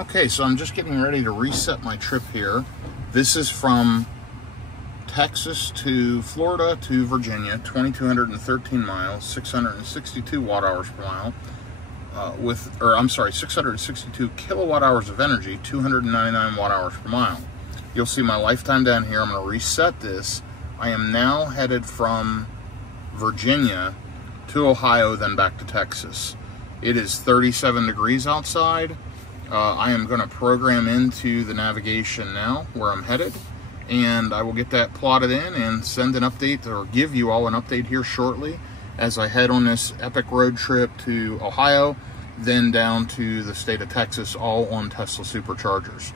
Okay, so I'm just getting ready to reset my trip here. This is from Texas to Florida to Virginia, 2,213 miles, 662 watt-hours per mile, 662 kilowatt-hours of energy, 299 watt-hours per mile. You'll see my lifetime down here. I'm going to reset this. I am now headed from Virginia to Ohio, then back to Texas. It is 37 degrees outside. I am going to program into the navigation now where I'm headed, and I will get that plotted in and send an update, or give you all an update here shortly as I head on this epic road trip to Ohio, then down to the state of Texas, all on Tesla superchargers.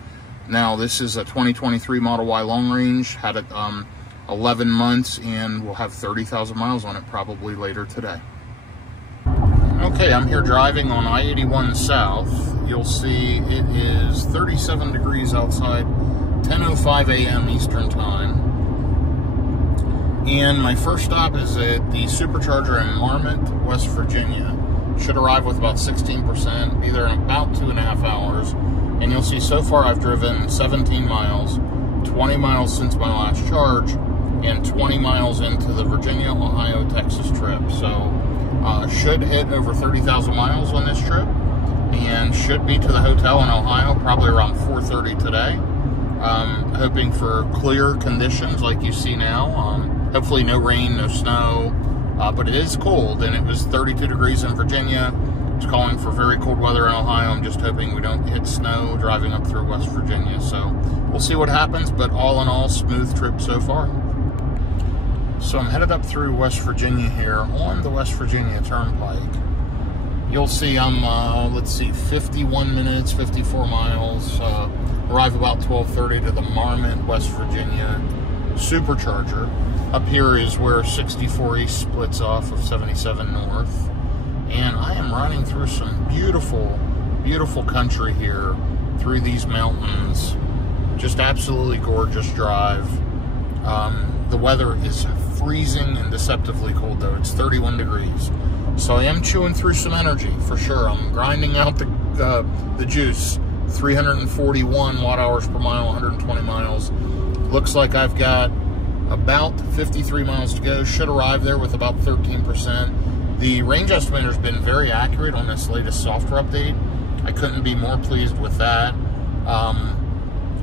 Now, this is a 2023 Model Y long range, had it 11 months, and we'll have 30,000 miles on it probably later today. Okay, I'm here driving on I-81 South. You'll see it is 37 degrees outside, 10:05 a.m. Eastern Time. And my first stop is at the supercharger in Marmot, West Virginia. Should arrive with about 16%, be there in about 2.5 hours. And you'll see so far I've driven 17 miles, 20 miles since my last charge, and 20 miles into the Virginia, Ohio, Texas trip. So should hit over 30,000 miles on this trip, and should be to the hotel in Ohio probably around 4:30 today. Hoping for clear conditions like you see now. Hopefully no rain, no snow, but it is cold, and it was 32 degrees in Virginia. It's calling for very cold weather in Ohio. I'm just hoping we don't hit snow driving up through West Virginia. So we'll see what happens, but all in all, smooth trip so far. So I'm headed up through West Virginia here on the West Virginia Turnpike. You'll see I'm, 51 minutes, 54 miles. Arrive about 12:30 to the Marmot, West Virginia supercharger. Up here is where 64 East splits off of 77 North. And I am running through some beautiful, beautiful country here through these mountains. Just absolutely gorgeous drive. The weather is freezing and deceptively cold though. It's 31 degrees. So I am chewing through some energy for sure. I'm grinding out the juice. 341 watt-hours per mile, 120 miles. Looks like I've got about 53 miles to go. Should arrive there with about 13%. The range estimator has been very accurate on this latest software update. I couldn't be more pleased with that.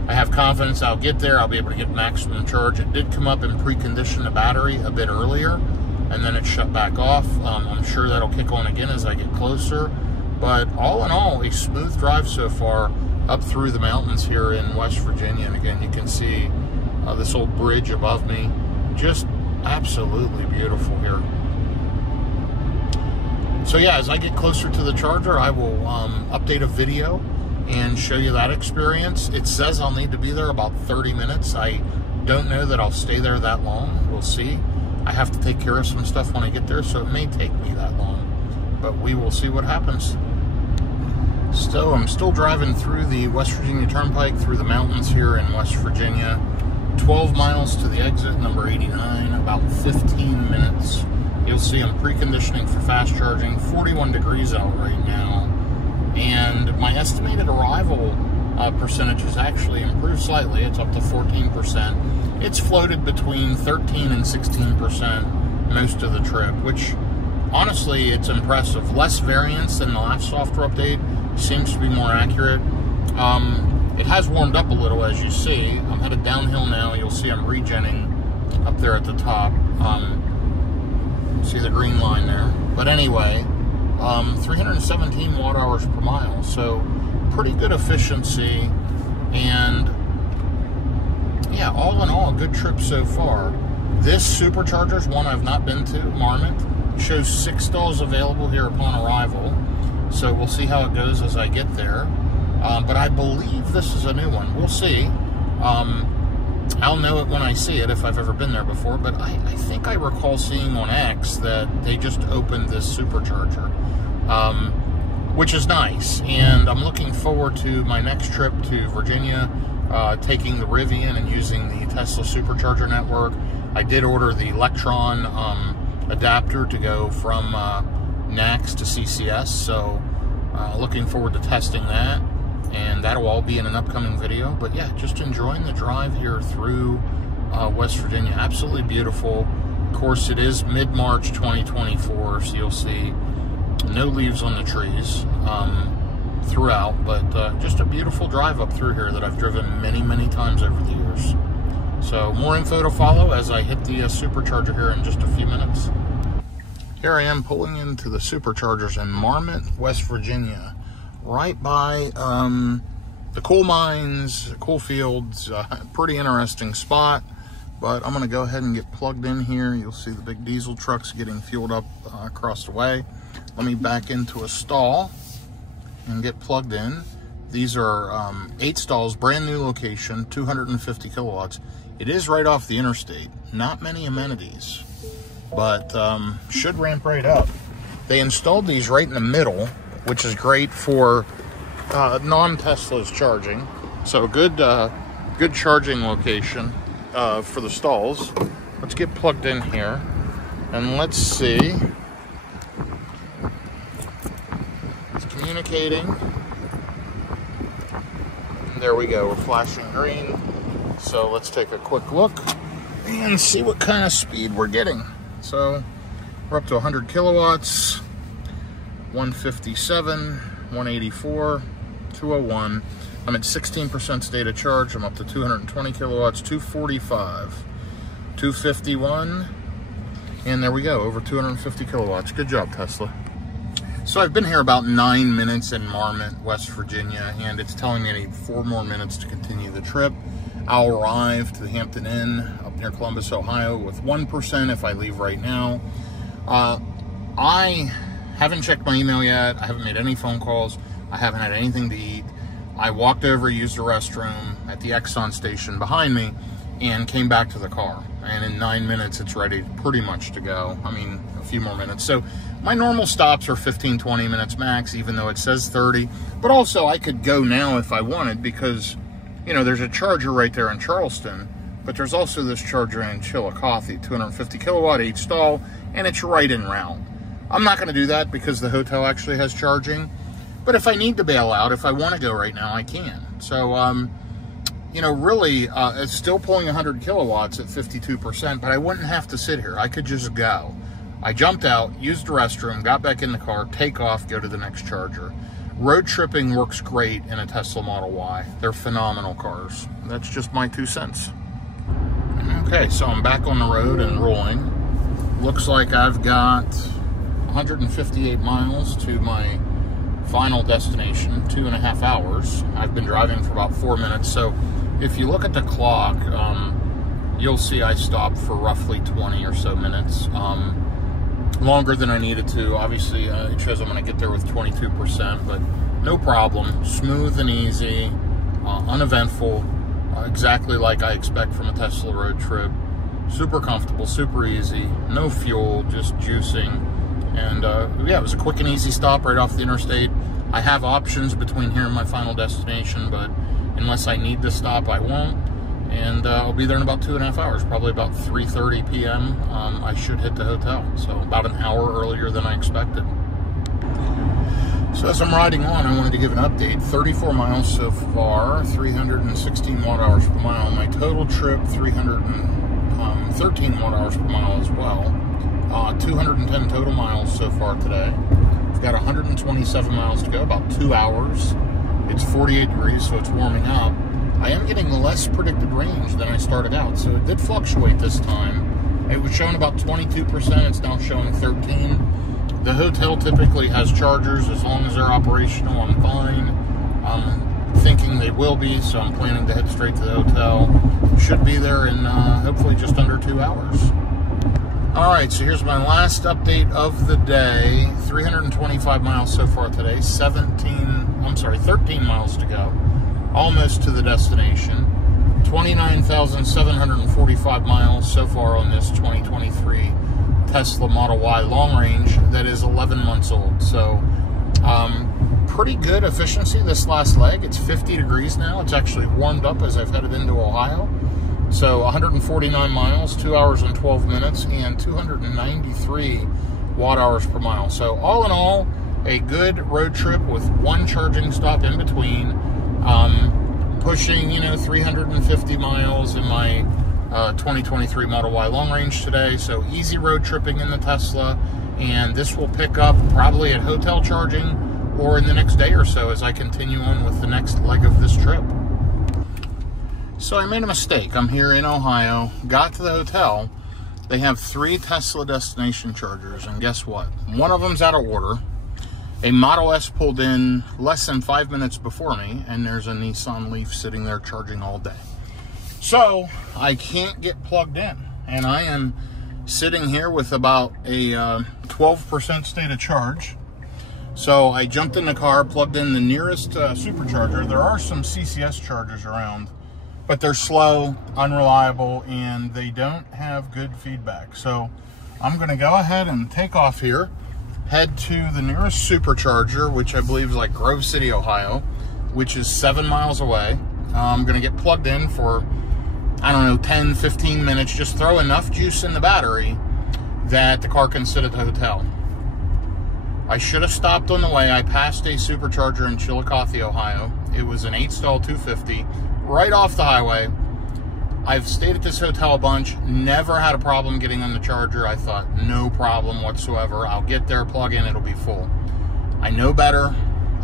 I have confidence I'll get there. I'll be able to get maximum charge. It did come up and precondition the battery a bit earlier, and then it shut back off. I'm sure that'll kick on again as I get closer. But all in all, a smooth drive so far up through the mountains here in West Virginia. And again, you can see this old bridge above me. Just absolutely beautiful here. So yeah, as I get closer to the charger, I will update a video and show you that experience. It says I'll need to be there about 30 minutes. I don't know that I'll stay there that long. We'll see. I have to take care of some stuff when I get there, so it may take me that long. But we will see what happens. So I'm still driving through the West Virginia Turnpike, through the mountains here in West Virginia. 12 miles to the exit, number 89, about 15 minutes. You'll see I'm preconditioning for fast charging. 41 degrees out right now. And my estimated arrival percentage has actually improved slightly. It's up to 14%. It's floated between 13 and 16% most of the trip, which honestly, it's impressive. Less variance than the last software update. Seems to be more accurate. It has warmed up a little, as you see. I'm headed downhill now. You'll see I'm regenning up there at the top. See the green line there. But anyway, 317 watt-hours per mile. So pretty good efficiency. And yeah, all in all, a good trip so far. This supercharger is one I've not been to, Marmot. Shows 6 stalls available here upon arrival. So we'll see how it goes as I get there. But I believe this is a new one. We'll see. I'll know it when I see it if I've ever been there before. But I think I recall seeing on X that they just opened this supercharger, which is nice. And I'm looking forward to my next trip to Virginia, taking the Rivian and using the Tesla supercharger network. I did order the Electron adapter to go from NACS to CCS, so looking forward to testing that and That'll all be in an upcoming video. But yeah, just enjoying the drive here through West Virginia. Absolutely beautiful. Of course, it is mid-March 2024, so you'll see no leaves on the trees throughout, but just a beautiful drive up through here that I've driven many, many times over the years. So more info to follow as I hit the supercharger here in just a few minutes. Here I am pulling into the superchargers in Marmot, West Virginia, right by the coal mines, coal fields. Pretty interesting spot, but I'm going to go ahead and get plugged in here. You'll see the big diesel trucks getting fueled up across the way. Let me back into a stall and get plugged in. These are 8 stalls, brand new location, 250 kilowatts. It is right off the interstate. Not many amenities, but should ramp right up. They installed these right in the middle, which is great for non-Tesla's charging. So good charging location for the stalls. Let's get plugged in here and let's see. It's communicating. There we go, we're flashing green. So let's take a quick look and see what kind of speed we're getting. So we're up to 100 kilowatts, 157, 184, 201. I'm at 16% state of charge. I'm up to 220 kilowatts, 245, 251, and there we go, over 250 kilowatts. Good job, Tesla. So I've been here about 9 minutes in Marmot, West Virginia, and it's telling me I need 4 more minutes to continue the trip. I'll arrive to the Hampton Inn up near Columbus, Ohio with 1% if I leave right now. I haven't checked my email yet. I haven't made any phone calls. I haven't had anything to eat. I walked over, used the restroom at the Exxon station behind me, and came back to the car. And in 9 minutes, it's ready pretty much to go. I mean, a few more minutes. So my normal stops are 15, 20 minutes max, even though it says 30. But also, I could go now if I wanted because, you know, there's a charger right there in Charleston, but there's also this charger in Chillicothe, 250 kilowatt, 8 stall, and it's right in route. I'm not going to do that because the hotel actually has charging. But if I need to bail out, if I want to go right now, I can. So, you know, really, it's still pulling 100 kilowatts at 52%, but I wouldn't have to sit here. I could just go. I jumped out, used the restroom, got back in the car, take off, go to the next charger. Road tripping works great in a Tesla Model Y. They're phenomenal cars. That's just my 2 cents. Okay, so I'm back on the road and rolling. Looks like I've got 158 miles to my final destination, 2.5 hours. I've been driving for about 4 minutes, so if you look at the clock, you'll see I stopped for roughly 20 or so minutes. Longer than I needed to. Obviously, it shows I'm going to get there with 22%, but no problem. Smooth and easy, uneventful, exactly like I expect from a Tesla road trip. Super comfortable, super easy, no fuel, just juicing. And yeah, it was a quick and easy stop right off the interstate. I have options between here and my final destination, but unless I need to stop, I won't. And I'll be there in about 2.5 hours, probably about 3:30 p.m. I should hit the hotel, so about an hour earlier than I expected. So as I'm riding on, I wanted to give an update. 34 miles so far, 316 watt hours per mile. My total trip, 313 watt hours per mile as well. 210 total miles so far today. I've got 127 miles to go, about 2 hours. It's 48 degrees, so it's warming up. I am getting less predicted range than I started out, so it did fluctuate this time. It was showing about 22%, it's now showing 13%. The hotel typically has chargers. As long as they're operational, I'm fine. I'm thinking they will be, so I'm planning to head straight to the hotel. Should be there in hopefully just under 2 hours. Alright, so here's my last update of the day. 325 miles so far today, 13 miles to go. Almost to the destination. 29,745 miles so far on this 2023 Tesla Model Y long range that is 11 months old. So, pretty good efficiency this last leg. It's 50 degrees now. It's actually warmed up as I've headed into Ohio. So 149 miles, 2 hours and 12 minutes, and 293 watt hours per mile. So all in all, a good road trip with one charging stop in between. pushing, 350 miles in my 2023 Model Y long range today. So easy road tripping in the Tesla, and this will pick up probably at hotel charging or in the next day or so as I continue on with the next leg of this trip. So I made a mistake. I'm here in Ohio, got to the hotel. They have 3 Tesla destination chargers, and guess what? One of them's out of order. A Model S pulled in less than 5 minutes before me, and there's a Nissan Leaf sitting there charging all day. So I can't get plugged in, and I am sitting here with about a 12% state of charge. So I jumped in the car, plugged in the nearest supercharger. There are some CCS chargers around, but they're slow, unreliable, and they don't have good feedback. So I'm going to go ahead and take off here, head to the nearest supercharger, which I believe is like Grove City, Ohio, which is 7 miles away. I'm going to get plugged in for, I don't know, 10, 15 minutes, just throw enough juice in the battery that the car can sit at the hotel. I should have stopped on the way. I passed a supercharger in Chillicothe, Ohio. It was an 8-stall 250, right off the highway. I've stayed at this hotel a bunch, never had a problem getting on the charger. I thought, no problem whatsoever. I'll get there, plug in, it'll be full. I know better.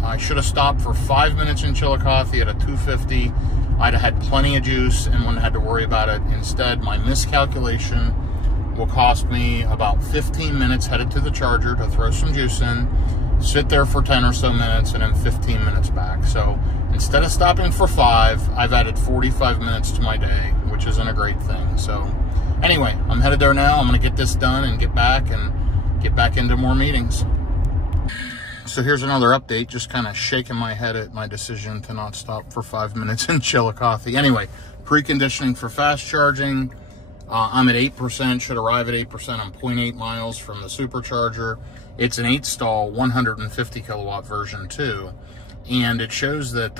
I should have stopped for 5 minutes in Chillicothe at a 250. I'd have had plenty of juice and wouldn't have had to worry about it. Instead, my miscalculation will cost me about 15 minutes headed to the charger to throw some juice in, sit there for 10 or so minutes, and then 15 minutes back. So instead of stopping for 5, I've added 45 minutes to my day, which isn't a great thing. So anyway, I'm headed there now. I'm going to get this done and get back into more meetings. So here's another update, just kind of shaking my head at my decision to not stop for 5 minutes in Chillicothe. Anyway, preconditioning for fast charging. I'm at 8%, should arrive at 8%. I'm 0.8 miles from the supercharger. It's an 8-stall, 150 kilowatt version too. And it shows that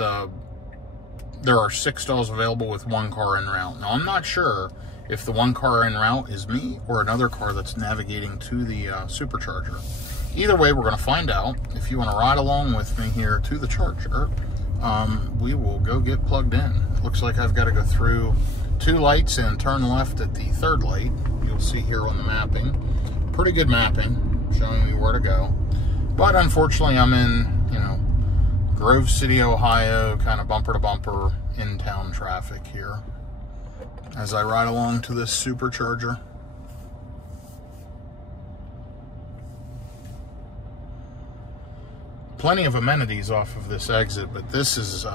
there are 6 stalls available with 1 car en route. Now, I'm not sure if the 1 car en route is me or another car that's navigating to the supercharger. Either way, we're going to find out. If you want to ride along with me here to the charger, we will go get plugged in. It looks like I've got to go through 2 lights and turn left at the 3rd light. You'll see here on the mapping. Pretty good mapping, showing me where to go. But unfortunately, I'm in, Grove City, Ohio, kind of bumper to bumper in-town traffic here as I ride along to this supercharger. Plenty of amenities off of this exit, but this is,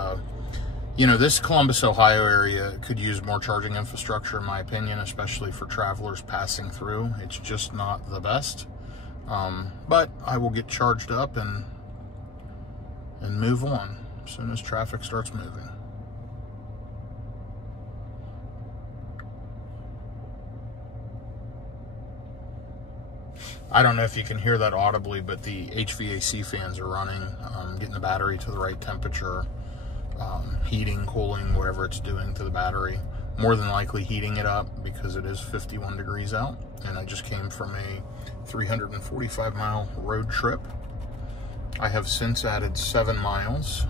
this Columbus, Ohio area could use more charging infrastructure, in my opinion, especially for travelers passing through. It's just not the best. But I will get charged up and move on as soon as traffic starts moving. I don't know if you can hear that audibly, but the HVAC fans are running, getting the battery to the right temperature, heating, cooling, whatever it's doing to the battery. More than likely heating it up because it is 51 degrees out. And I just came from a 345-mile road trip. I have since added 7 miles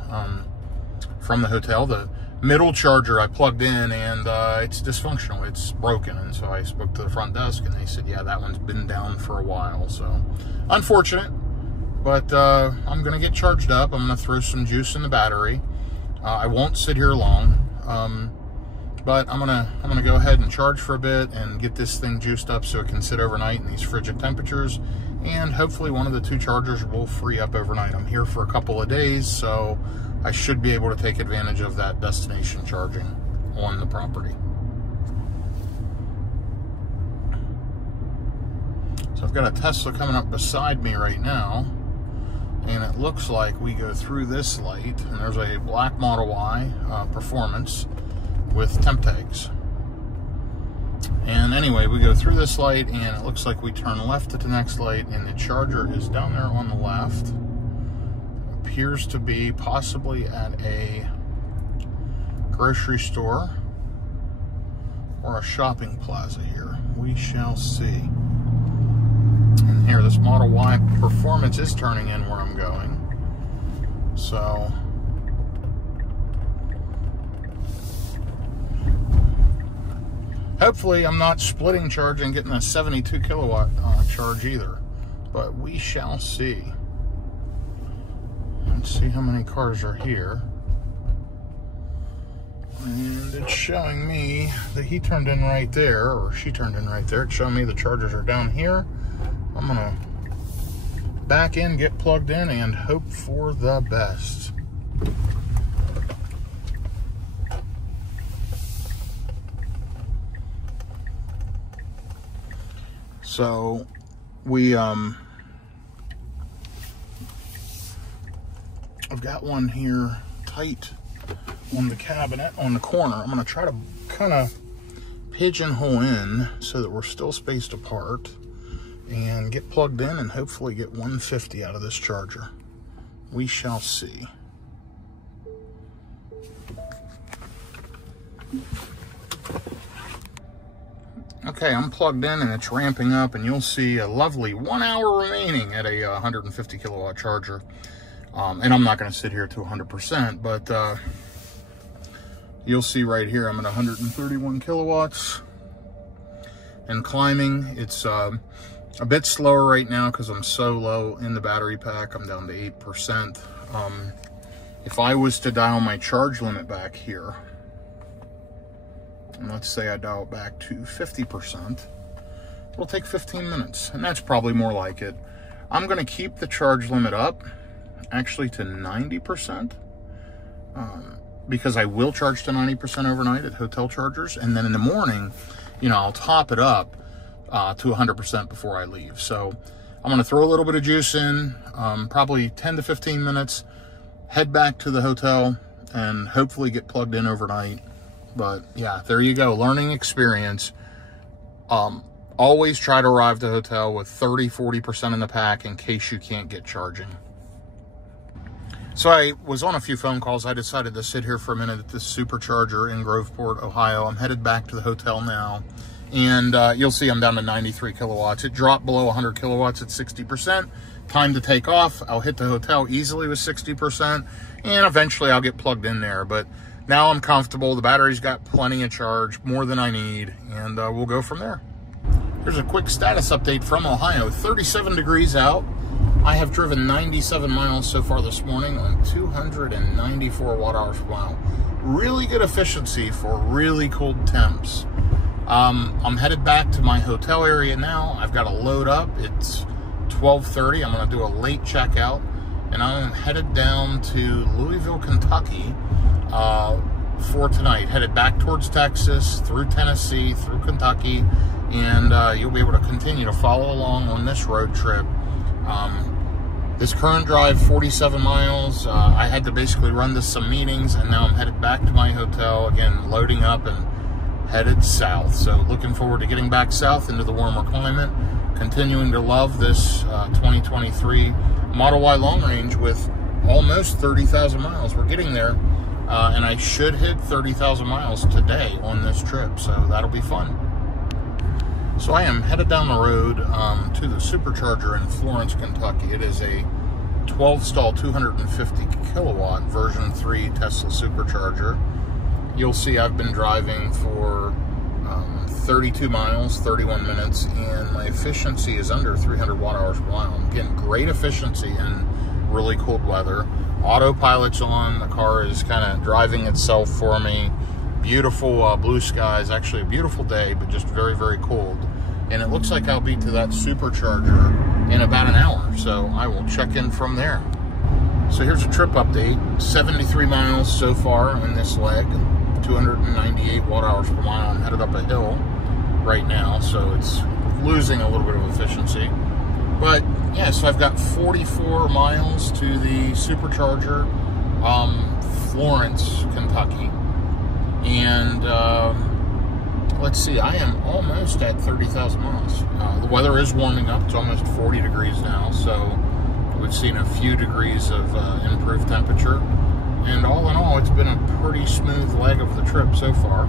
from the hotel. The middle charger I plugged in, and it's dysfunctional. It's broken. And so I spoke to the front desk, and they said, yeah, that one's been down for a while. So unfortunate, but I'm going to get charged up. I'm going to throw some juice in the battery. I won't sit here long, but I'm gonna go ahead and charge for a bit and get this thing juiced up so it can sit overnight in these frigid temperatures. And hopefully one of the 2 chargers will free up overnight. I'm here for a couple of days, so I should be able to take advantage of that destination charging on the property. So I've got a Tesla coming up beside me right now, and it looks like we go through this light, and there's a black Model Y Performance with temp tags. And anyway, we go through this light, and it looks like we turn left at the next light, and the charger is down there on the left. Appears to be possibly at a grocery store or a shopping plaza here. We shall see. And here, this Model Y Performance is turning in where I'm going. So Hopefully I'm not splitting charge and getting a 72 kilowatt charge either, but we shall see. Let's see how many cars are here. And it's showing me that he turned in right there, or she turned in right there. It's showing me the chargers are down here. I'm gonna back in, get plugged in, and hope for the best. So we I've got one here tight on the cabinet on the corner. I'm gonna try to kind of pigeonhole in so that we're still spaced apart and get plugged in and hopefully get 150 out of this charger. We shall see. Okay, I'm plugged in and it's ramping up, and you'll see a lovely 1 hour remaining at a 150 kilowatt charger. And I'm not going to sit here to 100%, but you'll see right here I'm at 131 kilowatts and climbing. It's a bit slower right now because I'm so low in the battery pack. I'm down to 8%. If I was to dial my charge limit back here, and let's say I dial it back to 50%, it'll take 15 minutes, and that's probably more like it. I'm going to keep the charge limit up, actually to 90%, because I will charge to 90% overnight at hotel chargers, and then in the morning, you know, I'll top it up to 100% before I leave. So I'm going to throw a little bit of juice in, probably 10 to 15 minutes, head back to the hotel, and hopefully get plugged in overnight. But yeah, there you go, learning experience. Always try to arrive at the hotel with 30–40% in the pack in case you can't get charging. So I was on a few phone calls. I decided to sit here for a minute at this supercharger in Groveport, Ohio. I'm headed back to the hotel now, and you'll see I'm down to 93 kilowatts. It dropped below 100 kilowatts at 60%. Time to take off. I'll hit the hotel easily with 60%, and eventually I'll get plugged in there. But now I'm comfortable. The battery's got plenty of charge, more than I need, and we'll go from there. Here's a quick status update from Ohio. 37 degrees out. I have driven 97 miles so far this morning on 294 watt hours per mile. Really good efficiency for really cold temps. I'm headed back to my hotel area now. I've got to load up. It's 12:30. I'm going to do a late checkout, and I'm headed down to Louisville, Kentucky for tonight. Headed back towards Texas, through Tennessee, through Kentucky, and you'll be able to continue to follow along on this road trip. This current drive, 47 miles, I had to basically run to some meetings, and now I'm headed back to my hotel, again, loading up and headed south. So looking forward to getting back south into the warmer climate, continuing to love this 2023 Model Y long range with almost 30,000 miles. We're getting there, and I should hit 30,000 miles today on this trip, so that'll be fun. So I am headed down the road to the supercharger in Florence, Kentucky. It is a 12-stall, 250 kilowatt version 3 Tesla supercharger. You'll see I've been driving for 32 miles, 31 minutes, and my efficiency is under 300 watt hours per mile. I'm getting great efficiency in really cold weather. Autopilot's on, the car is kind of driving itself for me. Beautiful blue skies, actually a beautiful day, but just very, very cold. And it looks like I'll be to that supercharger in about an hour, so I will check in from there. So here's a trip update. 73 miles so far in this leg, 298 watt hours per mile. I'm headed up a hill right now, so it's losing a little bit of efficiency. But yeah, so I've got 44 miles to the supercharger, Florence, Kentucky. And let's see, I am almost at 30,000 miles. The weather is warming up. It's almost 40 degrees now, so we've seen a few degrees of improved temperature. And all in all, it's been a pretty smooth leg of the trip so far.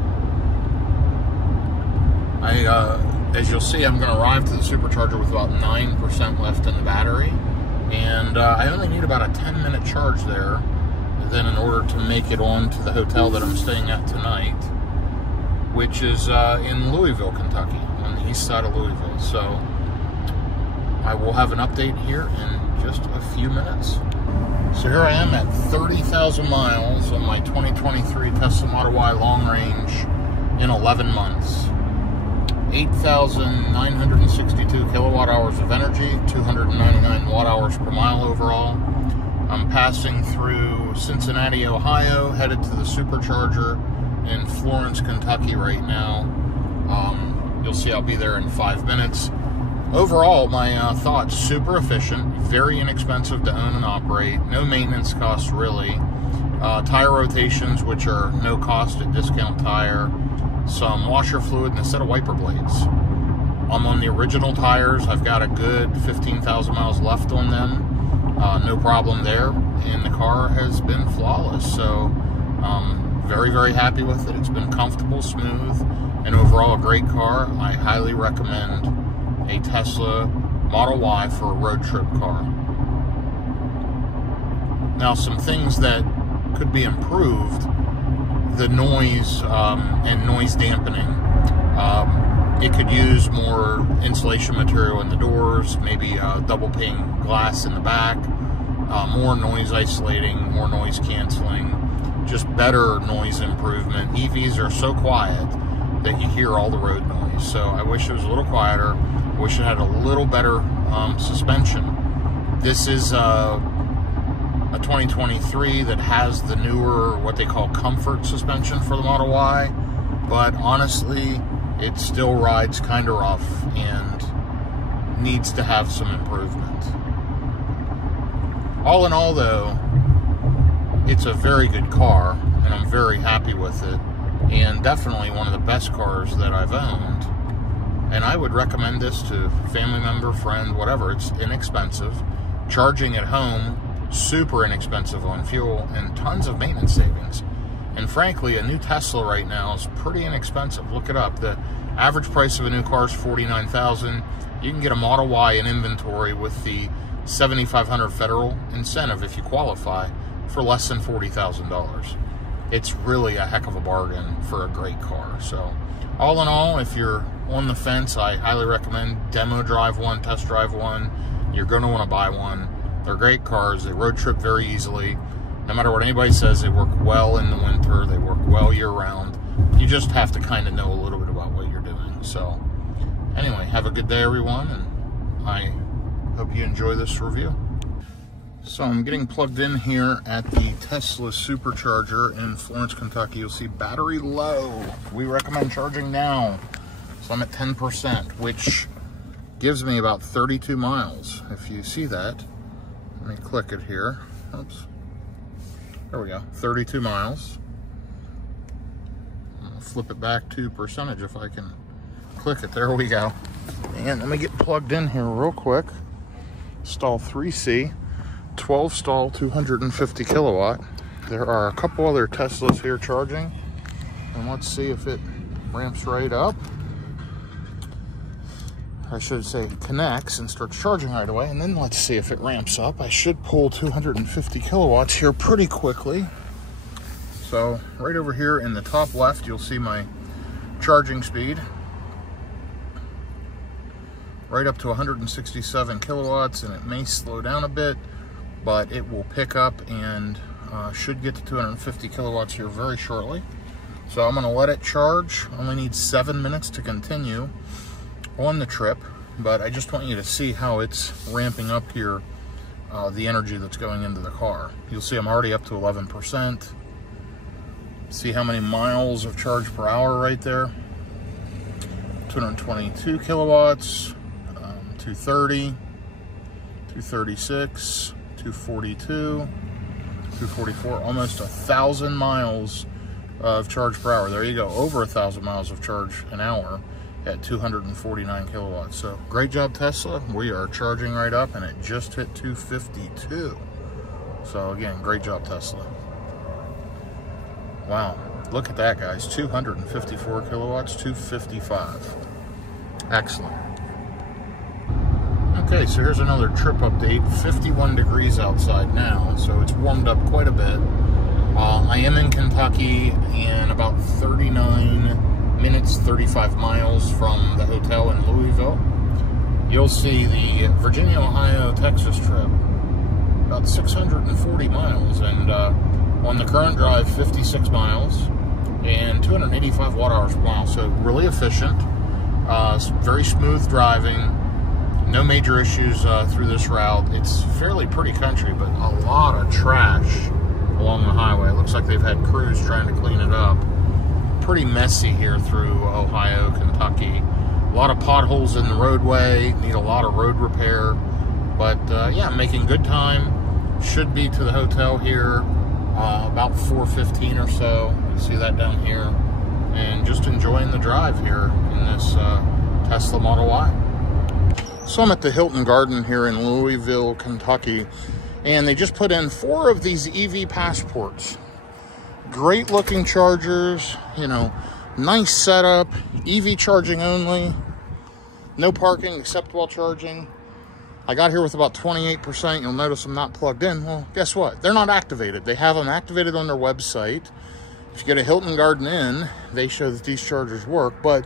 As you'll see, I'm going to arrive to the supercharger with about 9% left in the battery. And I only need about a 10-minute charge there, then in order to make it on to the hotel that I'm staying at tonight. which is in Louisville, Kentucky, on the east side of Louisville. So I will have an update here in just a few minutes. So here I am at 30,000 miles on my 2023 Tesla Model Y long range in 11 months. 8,962 kilowatt hours of energy, 299 watt hours per mile overall. I'm passing through Cincinnati, Ohio, headed to the supercharger in Florence, Kentucky right now. You'll see I'll be there in 5 minutes. Overall, my thoughts, super efficient, very inexpensive to own and operate, no maintenance costs really, tire rotations, which are no cost at Discount Tire, some washer fluid, and a set of wiper blades. I'm on the original tires. I've got a good 15,000 miles left on them. No problem there, and the car has been flawless, so very, very happy with it. It's been comfortable, smooth, and overall a great car. I highly recommend a Tesla Model Y for a road trip car. Now, some things that could be improved: the noise and noise dampening. It could use more insulation material in the doors, maybe double pane glass in the back, more noise isolating, more noise canceling, just better noise improvement. EVs are so quiet that you hear all the road noise, so I wish it was a little quieter. I wish it had a little better suspension. This is a 2023 that has the newer, what they call comfort suspension for the Model Y, but honestly, it still rides kind of rough and needs to have some improvement. All in all, though, it's a very good car, and I'm very happy with it, and definitely one of the best cars that I've owned. And I would recommend this to family member, friend, whatever. It's inexpensive. Charging at home, super inexpensive on fuel, and tons of maintenance savings. And frankly, a new Tesla right now is pretty inexpensive. Look it up. The average price of a new car is $49,000. You can get a Model Y in inventory with the $7,500 federal incentive if you qualify for less than $40,000. It's really a heck of a bargain for a great car. So all in all, if you're on the fence, I highly recommend demo drive one, test drive one. You're going to want to buy one. They're great cars. They road trip very easily. No matter what anybody says, they work well in the winter. They work well year-round. You just have to kind of know a little bit about what you're doing. So anyway, have a good day, everyone, and I hope you enjoy this review. So I'm getting plugged in here at the Tesla supercharger in Florence, Kentucky. You'll see battery low. We recommend charging now. So I'm at 10%, which gives me about 32 miles. If you see that, let me click it here. Oops. There we go, 32 miles. I'll flip it back to percentage if I can click it. There we go. And let me get plugged in here real quick. Stall 3C, 12 stall, 250 kilowatt. There are a couple other Teslas here charging. And let's see if it ramps right up. I should say connects and starts charging right away, and then let's see if it ramps up. I should pull 250 kilowatts here pretty quickly. So right over here in the top left, you'll see my charging speed. Right up to 167 kilowatts, and it may slow down a bit, but it will pick up and should get to 250 kilowatts here very shortly. So I'm gonna let it charge. Only needs 7 minutes to continue on the trip, but I just want you to see how it's ramping up here, the energy that's going into the car. You'll see I'm already up to 11%. See how many miles of charge per hour right there. 222 kilowatts, 230, 236, 242, 244, almost 1,000 miles of charge per hour. There you go, over 1,000 miles of charge an hour at 249 kilowatts. So great job, Tesla. We are charging right up, and it just hit 252. So again, great job, Tesla. Wow, look at that, guys. 254 kilowatts, 255. Excellent. Okay, so here's another trip update. 51 degrees outside now, so it's warmed up quite a bit. I am in Kentucky, and about 39 it's 35 miles from the hotel in Louisville. You'll see the Virginia, Ohio, Texas trip, about 640 miles, and on the current drive, 56 miles and 285 watt-hours per mile. So really efficient, very smooth driving, no major issues through this route. It's fairly pretty country, but a lot of trash along the highway. It looks like they've had crews trying to clean it up. Pretty messy here through Ohio, Kentucky. A lot of potholes in the roadway, need a lot of road repair. But yeah, making good time. Should be to the hotel here about 4:15 or so. You see that down here. And just enjoying the drive here in this Tesla Model Y. So I'm at the Hilton Garden here in Louisville, Kentucky. And they just put in 4 of these EV passports. Great looking chargers, you know, nice setup, EV charging only, no parking except while charging. I got here with about 28%. You'll notice I'm not plugged in. Well, guess what? They're not activated. They have them activated on their website. If you get a Hilton Garden Inn, they show that these chargers work, but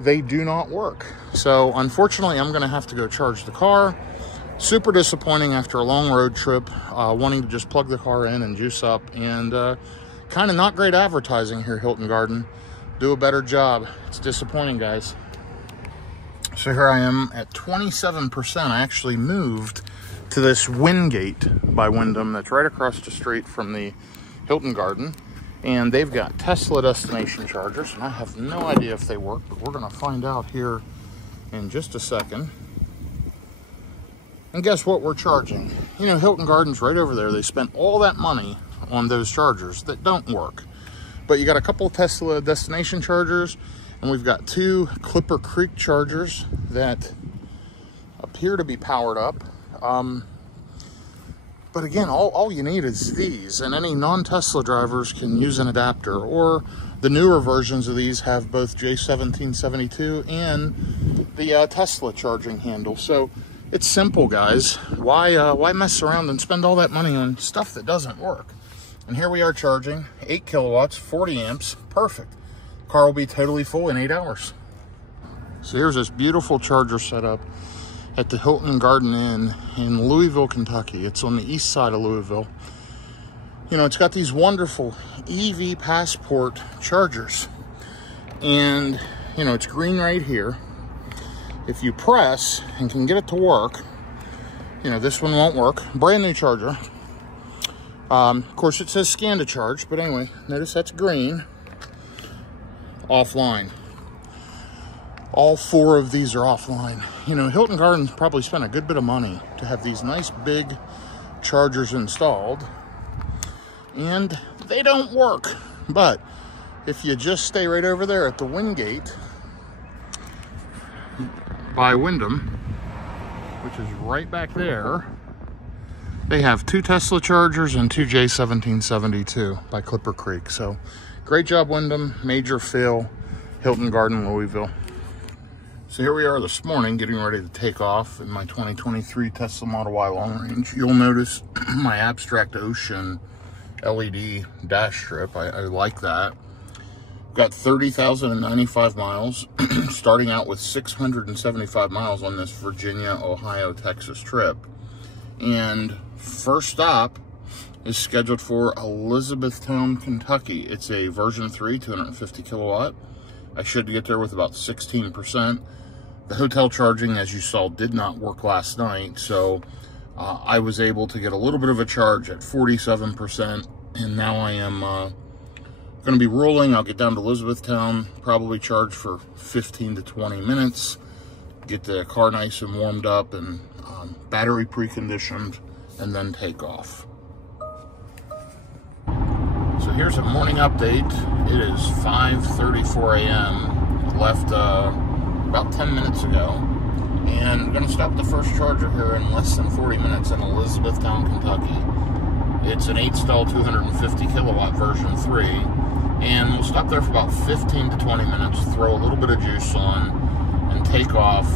they do not work. So unfortunately, I'm gonna have to go charge the car. Super disappointing after a long road trip, wanting to just plug the car in and juice up, and kind of not great advertising here, Hilton Garden. Do a better job. It's disappointing, guys. So here I am at 27%. I actually moved to this Wingate by Wyndham that's right across the street from the Hilton Garden. And they've got Tesla destination chargers, and I have no idea if they work, but we're gonna find out here in just a second. And guess what we're charging? You know, Hilton Garden's right over there. They spent all that money on those chargers that don't work. But you got a couple of Tesla destination chargers, and we've got 2 Clipper Creek chargers that appear to be powered up. But again, all you need is these, and any non-Tesla drivers can use an adapter, or the newer versions of these have both J1772 and the Tesla charging handle. So it's simple, guys. Why mess around and spend all that money on stuff that doesn't work? And here we are charging 8 kilowatts, 40 amps, perfect. Car will be totally full in 8 hours. So here's this beautiful charger setup at the Hilton Garden Inn in Louisville, Kentucky. It's on the east side of Louisville. You know, it's got these wonderful EV passport chargers. And, you know, it's green right here. If you press and can get it to work, you know, this one won't work. Brand new charger. Of course, it says scan to charge, but anyway, notice that's green. Offline. All 4 of these are offline. You know, Hilton Garden's probably spent a good bit of money to have these nice big chargers installed, and they don't work. But if you just stay right over there at the Wingate by Wyndham, which is right back there, they have 2 Tesla chargers and 2 J1772 by Clipper Creek. So great job, Wyndham. Major fill, Hilton Garden, Louisville. So here we are this morning, getting ready to take off in my 2023 Tesla Model Y long range. You'll notice my Abstract Ocean LED dash strip. I like that. Got 30,095 miles, starting out with 675 miles on this Virginia, Ohio, Texas trip. And first stop is scheduled for Elizabethtown, Kentucky. It's a version 3, 250 kilowatt. I should get there with about 16%. The hotel charging, as you saw, did not work last night, so I was able to get a little bit of a charge at 47%, and now I am going to be rolling. I'll get down to Elizabethtown, probably charge for 15 to 20 minutes, get the car nice and warmed up and battery preconditioned, and then take off. So here's a morning update. It is 5:34 a.m. Left about 10 minutes ago, and I'm going to stop the first charger here in less than 40 minutes in Elizabethtown, Kentucky. It's an 8-stall 250 kilowatt version 3, and we'll stop there for about 15 to 20 minutes, throw a little bit of juice on, and take off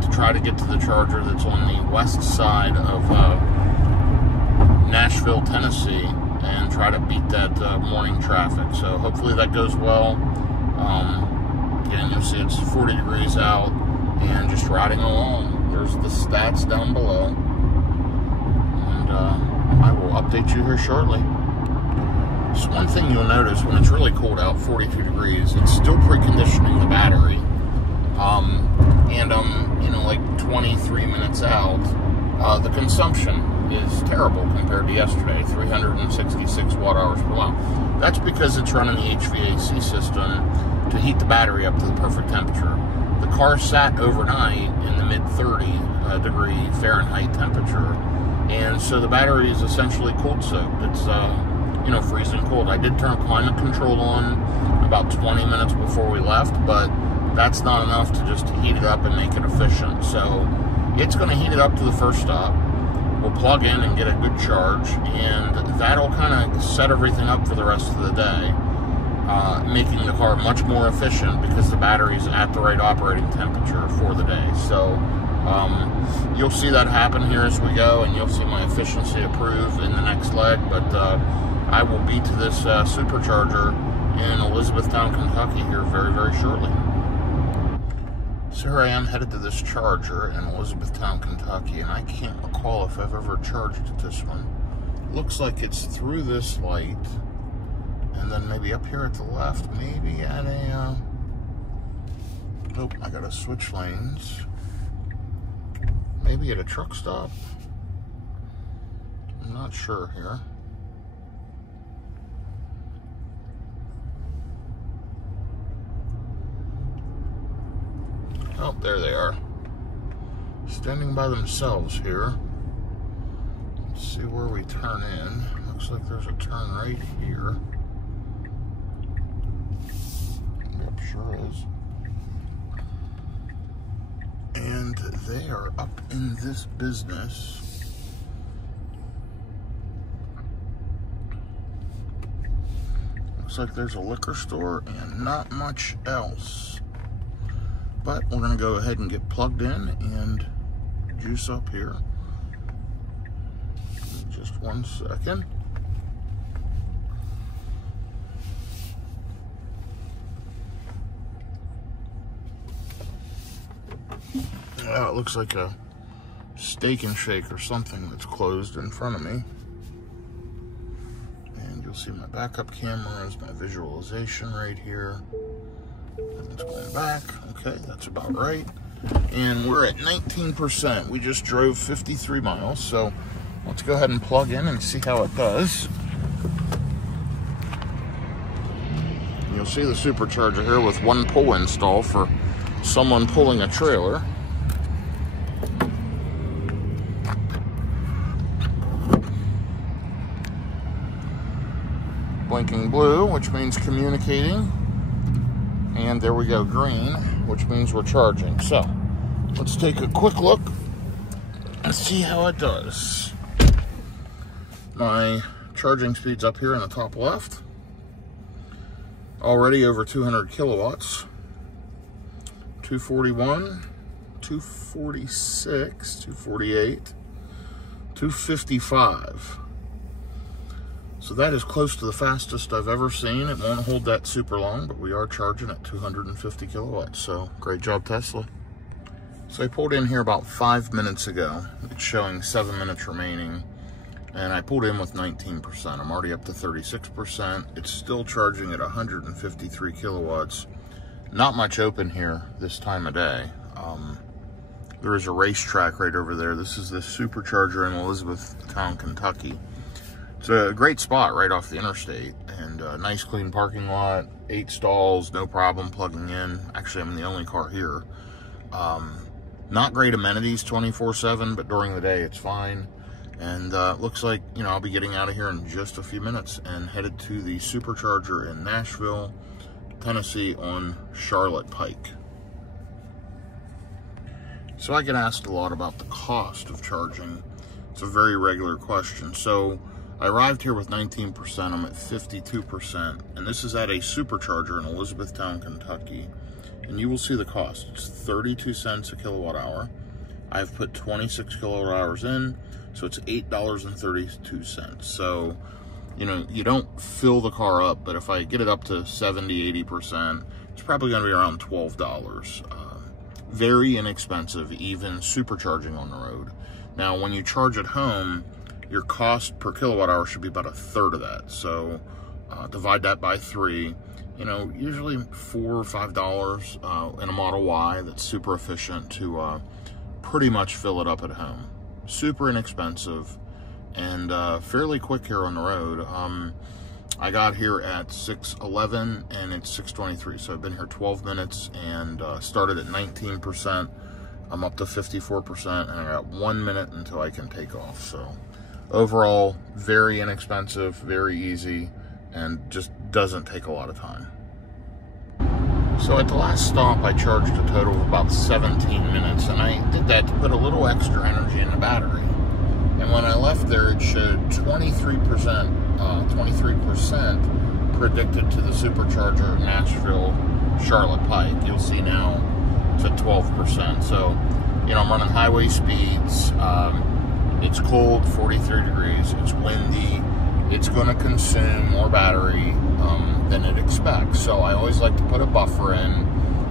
to try to get to the charger that's on the west side of Nashville, Tennessee, and try to beat that morning traffic. So hopefully that goes well. Again, you'll see it's 40 degrees out, and just riding along. There's the stats down below, and I will update you here shortly. So one thing you'll notice when it's really cold out, 42 degrees, it's still preconditioning the battery. And I'm, you know, like 23 minutes out. The consumption is terrible compared to yesterday, 366 watt hours per lap. That's because it's running the HVAC system to heat the battery up to the perfect temperature. The car sat overnight in the mid-30 degree Fahrenheit temperature, and so the battery is essentially cold soaked. It's you know, freezing cold. I did turn climate control on about 20 minutes before we left, but that's not enough to just heat it up and make it efficient. So it's going to heat it up to the first stop. We'll plug in and get a good charge, and that'll kind of set everything up for the rest of the day, making the car much more efficient because the battery's at the right operating temperature for the day. So you'll see that happen here as we go, and you'll see my efficiency improve in the next leg. But I will be to this supercharger in Elizabethtown, Kentucky here very, very shortly. So here I am headed to this charger in Elizabethtown, Kentucky, and I can't recall if I've ever charged at this one. Looks like it's through this light, and then maybe up here at the left, maybe at a, oh, I gotta switch lanes. Maybe at a truck stop. I'm not sure here. Oh, there they are. Standing by themselves here. Let's see where we turn in. Looks like there's a turn right here. Yep, sure is. And they are up in this business. Looks like there's a liquor store and not much else. But we're going to go ahead and get plugged in and juice up here. Just 1 second. Well, it looks like a Steak and Shake or something that's closed in front of me. And you'll see my backup cameras, my visualization right here. It's going back. Okay, that's about right. And we're at 19%. We just drove 53 miles, so let's go ahead and plug in and see how it does. You'll see the supercharger here with one pull install for someone pulling a trailer. Blinking blue, which means communicating. And there we go, green, which means we're charging. So let's take a quick look and see how it does. My charging speed's up here in the top left. Already over 200 kilowatts. 241, 246, 248, 255. So that is close to the fastest I've ever seen. It won't hold that super long, but we are charging at 250 kilowatts. So great job, Tesla. So I pulled in here about 5 minutes ago. It's showing 7 minutes remaining. And I pulled in with 19%. I'm already up to 36%. It's still charging at 153 kilowatts. Not much open here this time of day. There is a racetrack right over there. This is the supercharger in Elizabethtown, Kentucky. It's a great spot right off the interstate, and a nice clean parking lot, 8 stalls, no problem plugging in. Actually, I'm the only car here. Not great amenities 24/7, but during the day it's fine. And looks like, you know, I'll be getting out of here in just a few minutes and headed to the supercharger in Nashville, Tennessee on Charlotte Pike. So I get asked a lot about the cost of charging. It's a very regular question. So I arrived here with 19%, I'm at 52%, and this is at a supercharger in Elizabethtown, Kentucky. And you will see the cost. It's 32 cents a kilowatt hour. I've put 26 kilowatt hours in, so it's $8.32. So you know, you don't fill the car up, but if I get it up to 70, 80%, it's probably going to be around $12. Very inexpensive, even supercharging on the road. Now, when you charge at home, your cost per kilowatt hour should be about 1/3 of that. So divide that by 3. You know, usually $4 or $5 in a Model Y that's super efficient to pretty much fill it up at home. Super inexpensive and fairly quick here on the road. I got here at 6:11 and it's 6:23, so I've been here 12 minutes and started at 19%. I'm up to 54% and I got 1 minute until I can take off. So overall, very inexpensive, very easy, and just doesn't take a lot of time. So at the last stop, I charged a total of about 17 minutes, and I did that to put a little extra energy in the battery. And when I left there, it showed 23% predicted to the supercharger Nashville Charlotte Pike. You'll see now it's at 12%. So, you know, I'm running highway speeds. It's cold, 43 degrees. It's windy. It's going to consume more battery than it expects. So I always like to put a buffer in,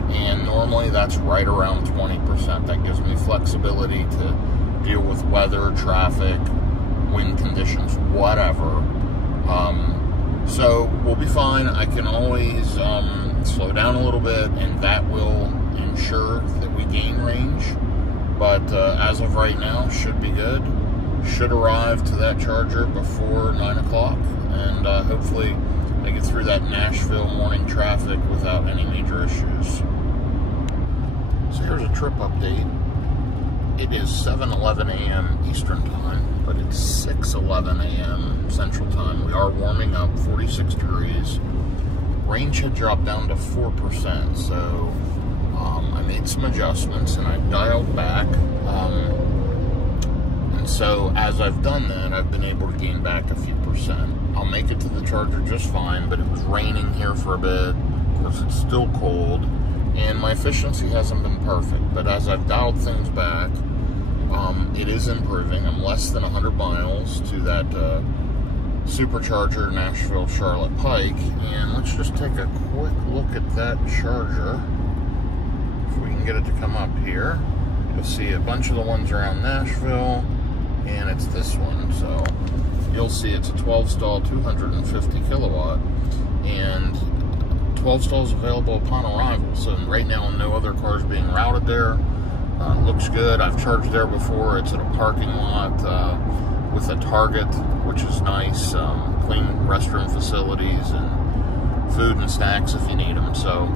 and normally that's right around 20%. That gives me flexibility to deal with weather, traffic, wind conditions, whatever. So we'll be fine. I can always slow down a little bit, and that will ensure that we gain range. But as of right now, should be good. Should arrive to that charger before 9 o'clock, and hopefully make it through that Nashville morning traffic without any major issues. So here's a trip update. It is 7:11 a.m. Eastern Time, but it's 6:11 a.m. Central Time. We are warming up, 46 degrees. Range had dropped down to 4%, so I made some adjustments and I dialed back. And so as I've done that, I've been able to gain back a few percent. I'll make it to the charger just fine, but it was raining here for a bit. Of course, it's still cold, and my efficiency hasn't been perfect. But as I've dialed things back, it is improving. I'm less than 100 miles to that supercharger Nashville Charlotte Pike, and let's just take a quick look at that charger. If we can get it to come up here, you'll see a bunch of the ones around Nashville, and it's this one. So you'll see it's a 12 stall, 250 kilowatt, and 12 stalls available upon arrival. So right now, no other cars being routed there. Looks good. I've charged there before. It's at a parking lot with a Target, which is nice. Clean restroom facilities and food and snacks if you need them. So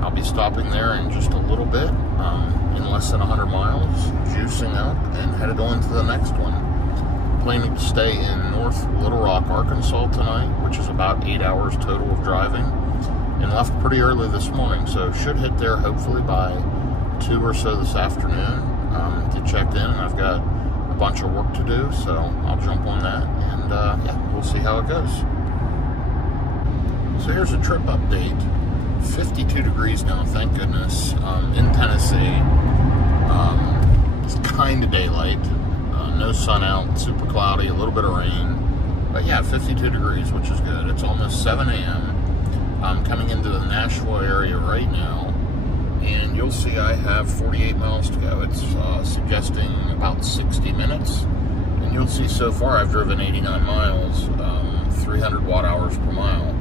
I'll be stopping there in just a little bit, in less than 100 miles, juicing up and headed on to the next one. Planning to stay in North Little Rock, Arkansas tonight, which is about 8 hours total of driving, and left pretty early this morning, so should hit there hopefully by 2 or so this afternoon to check in. And I've got a bunch of work to do, so I'll jump on that, and yeah, we'll see how it goes. So here's a trip update. 52 degrees now, thank goodness, in Tennessee. It's kind of daylight, no sun out, super cloudy, a little bit of rain, but yeah, 52 degrees, which is good. It's almost 7 a.m. I'm coming into the Nashville area right now, and you'll see I have 48 miles to go. It's suggesting about 60 minutes, and you'll see so far I've driven 89 miles, 300 watt hours per mile.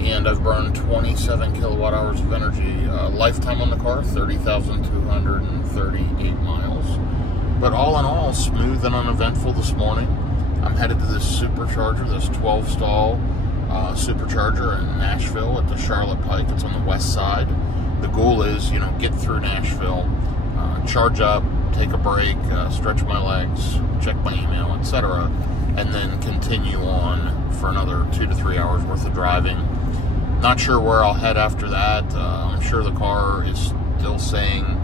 And I've burned 27 kilowatt hours of energy. Lifetime on the car, 30,238 miles. But all in all, smooth and uneventful this morning. I'm headed to this supercharger, this 12 stall supercharger in Nashville at the Charlotte Pike. It's on the west side. The goal is, you know, get through Nashville, charge up, take a break, stretch my legs, check my email, etc., and then continue on for another 2 to 3 hours worth of driving. Not sure where I'll head after that. I'm sure the car is still saying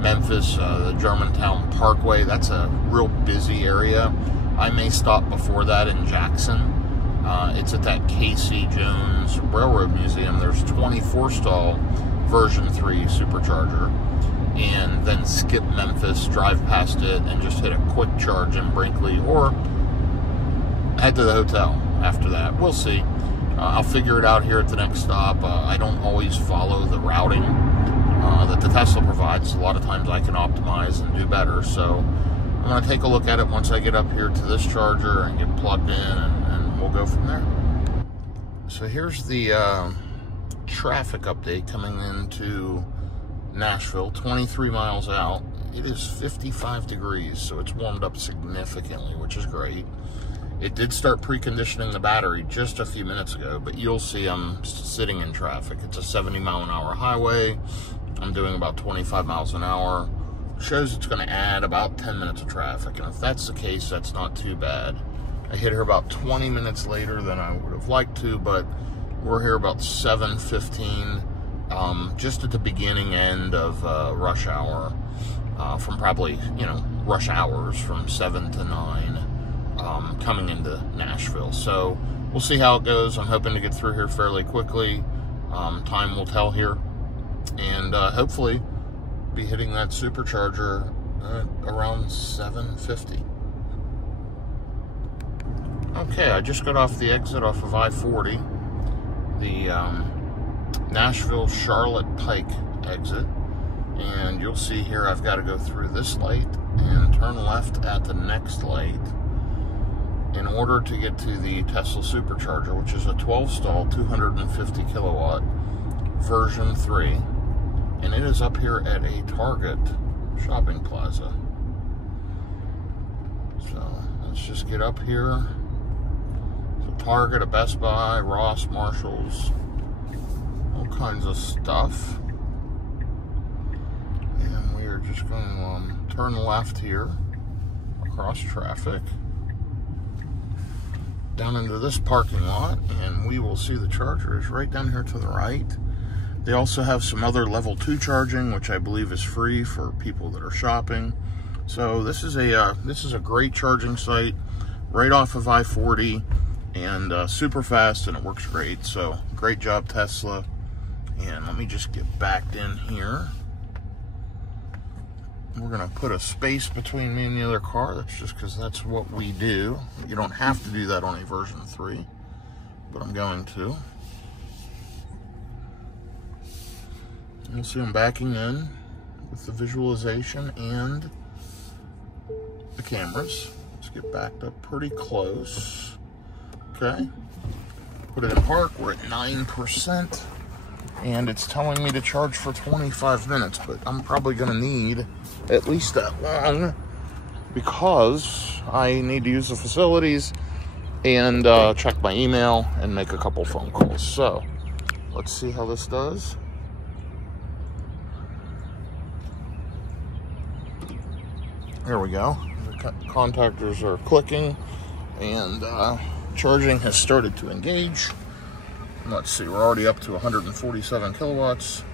Memphis, the Germantown Parkway. That's a real busy area. I may stop before that in Jackson. It's at that Casey Jones Railroad Museum. There's 24 stall version 3 supercharger, and then skip Memphis, drive past it, and just hit a quick charge in Brinkley, or head to the hotel after that. We'll see. I'll figure it out here at the next stop. I don't always follow the routing that the Tesla provides. A lot of times I can optimize and do better. So I'm going to take a look at it once I get up here to this charger and get plugged in, and we'll go from there. So here's the traffic update coming into Nashville, 23 miles out. It is 55 degrees, so it's warmed up significantly, which is great. It did start preconditioning the battery just a few minutes ago, but you'll see I'm sitting in traffic. It's a 70-mile-an-hour highway. I'm doing about 25 miles an hour. Shows it's going to add about 10 minutes of traffic, and if that's the case, that's not too bad. I hit her about 20 minutes later than I would have liked to, but we're here about 7:15, just at the beginning end of rush hour, from probably, rush hours from 7 to 9. Coming into Nashville. So we'll see how it goes. I'm hoping to get through here fairly quickly. Time will tell here. And hopefully be hitting that supercharger around 7:50. Okay, I just got off the exit off of I-40. The Nashville-Charlotte Pike exit. And you'll see here I've got to go through this light and turn left at the next light in order to get to the Tesla supercharger, which is a 12-stall, 250 kilowatt version 3, and it is up here at a Target shopping plaza. So let's just get up here. So Target, a Best Buy, Ross, Marshalls, all kinds of stuff. And we are just going to turn left here across traffic down into this parking lot, and we will see the charger is right down here to the right. They also have some other level 2 charging, which I believe is free for people that are shopping. So this is a great charging site right off of I-40, and super fast, and it works great. So great job, Tesla. And let me just get backed in here. We're gonna put a space between me and the other car. That's just because that's what we do. You don't have to do that on a version 3, but I'm going to. You'll see I'm backing in with the visualization and the cameras. Let's get backed up pretty close. Okay, put it in park. We're at 9%. And it's telling me to charge for 25 minutes, but I'm probably gonna need at least that long because I need to use the facilities and check my email and make a couple phone calls. So let's see how this does. There we go. The contactors are clicking, and charging has started to engage. Let's see, we're already up to 147 kilowatts,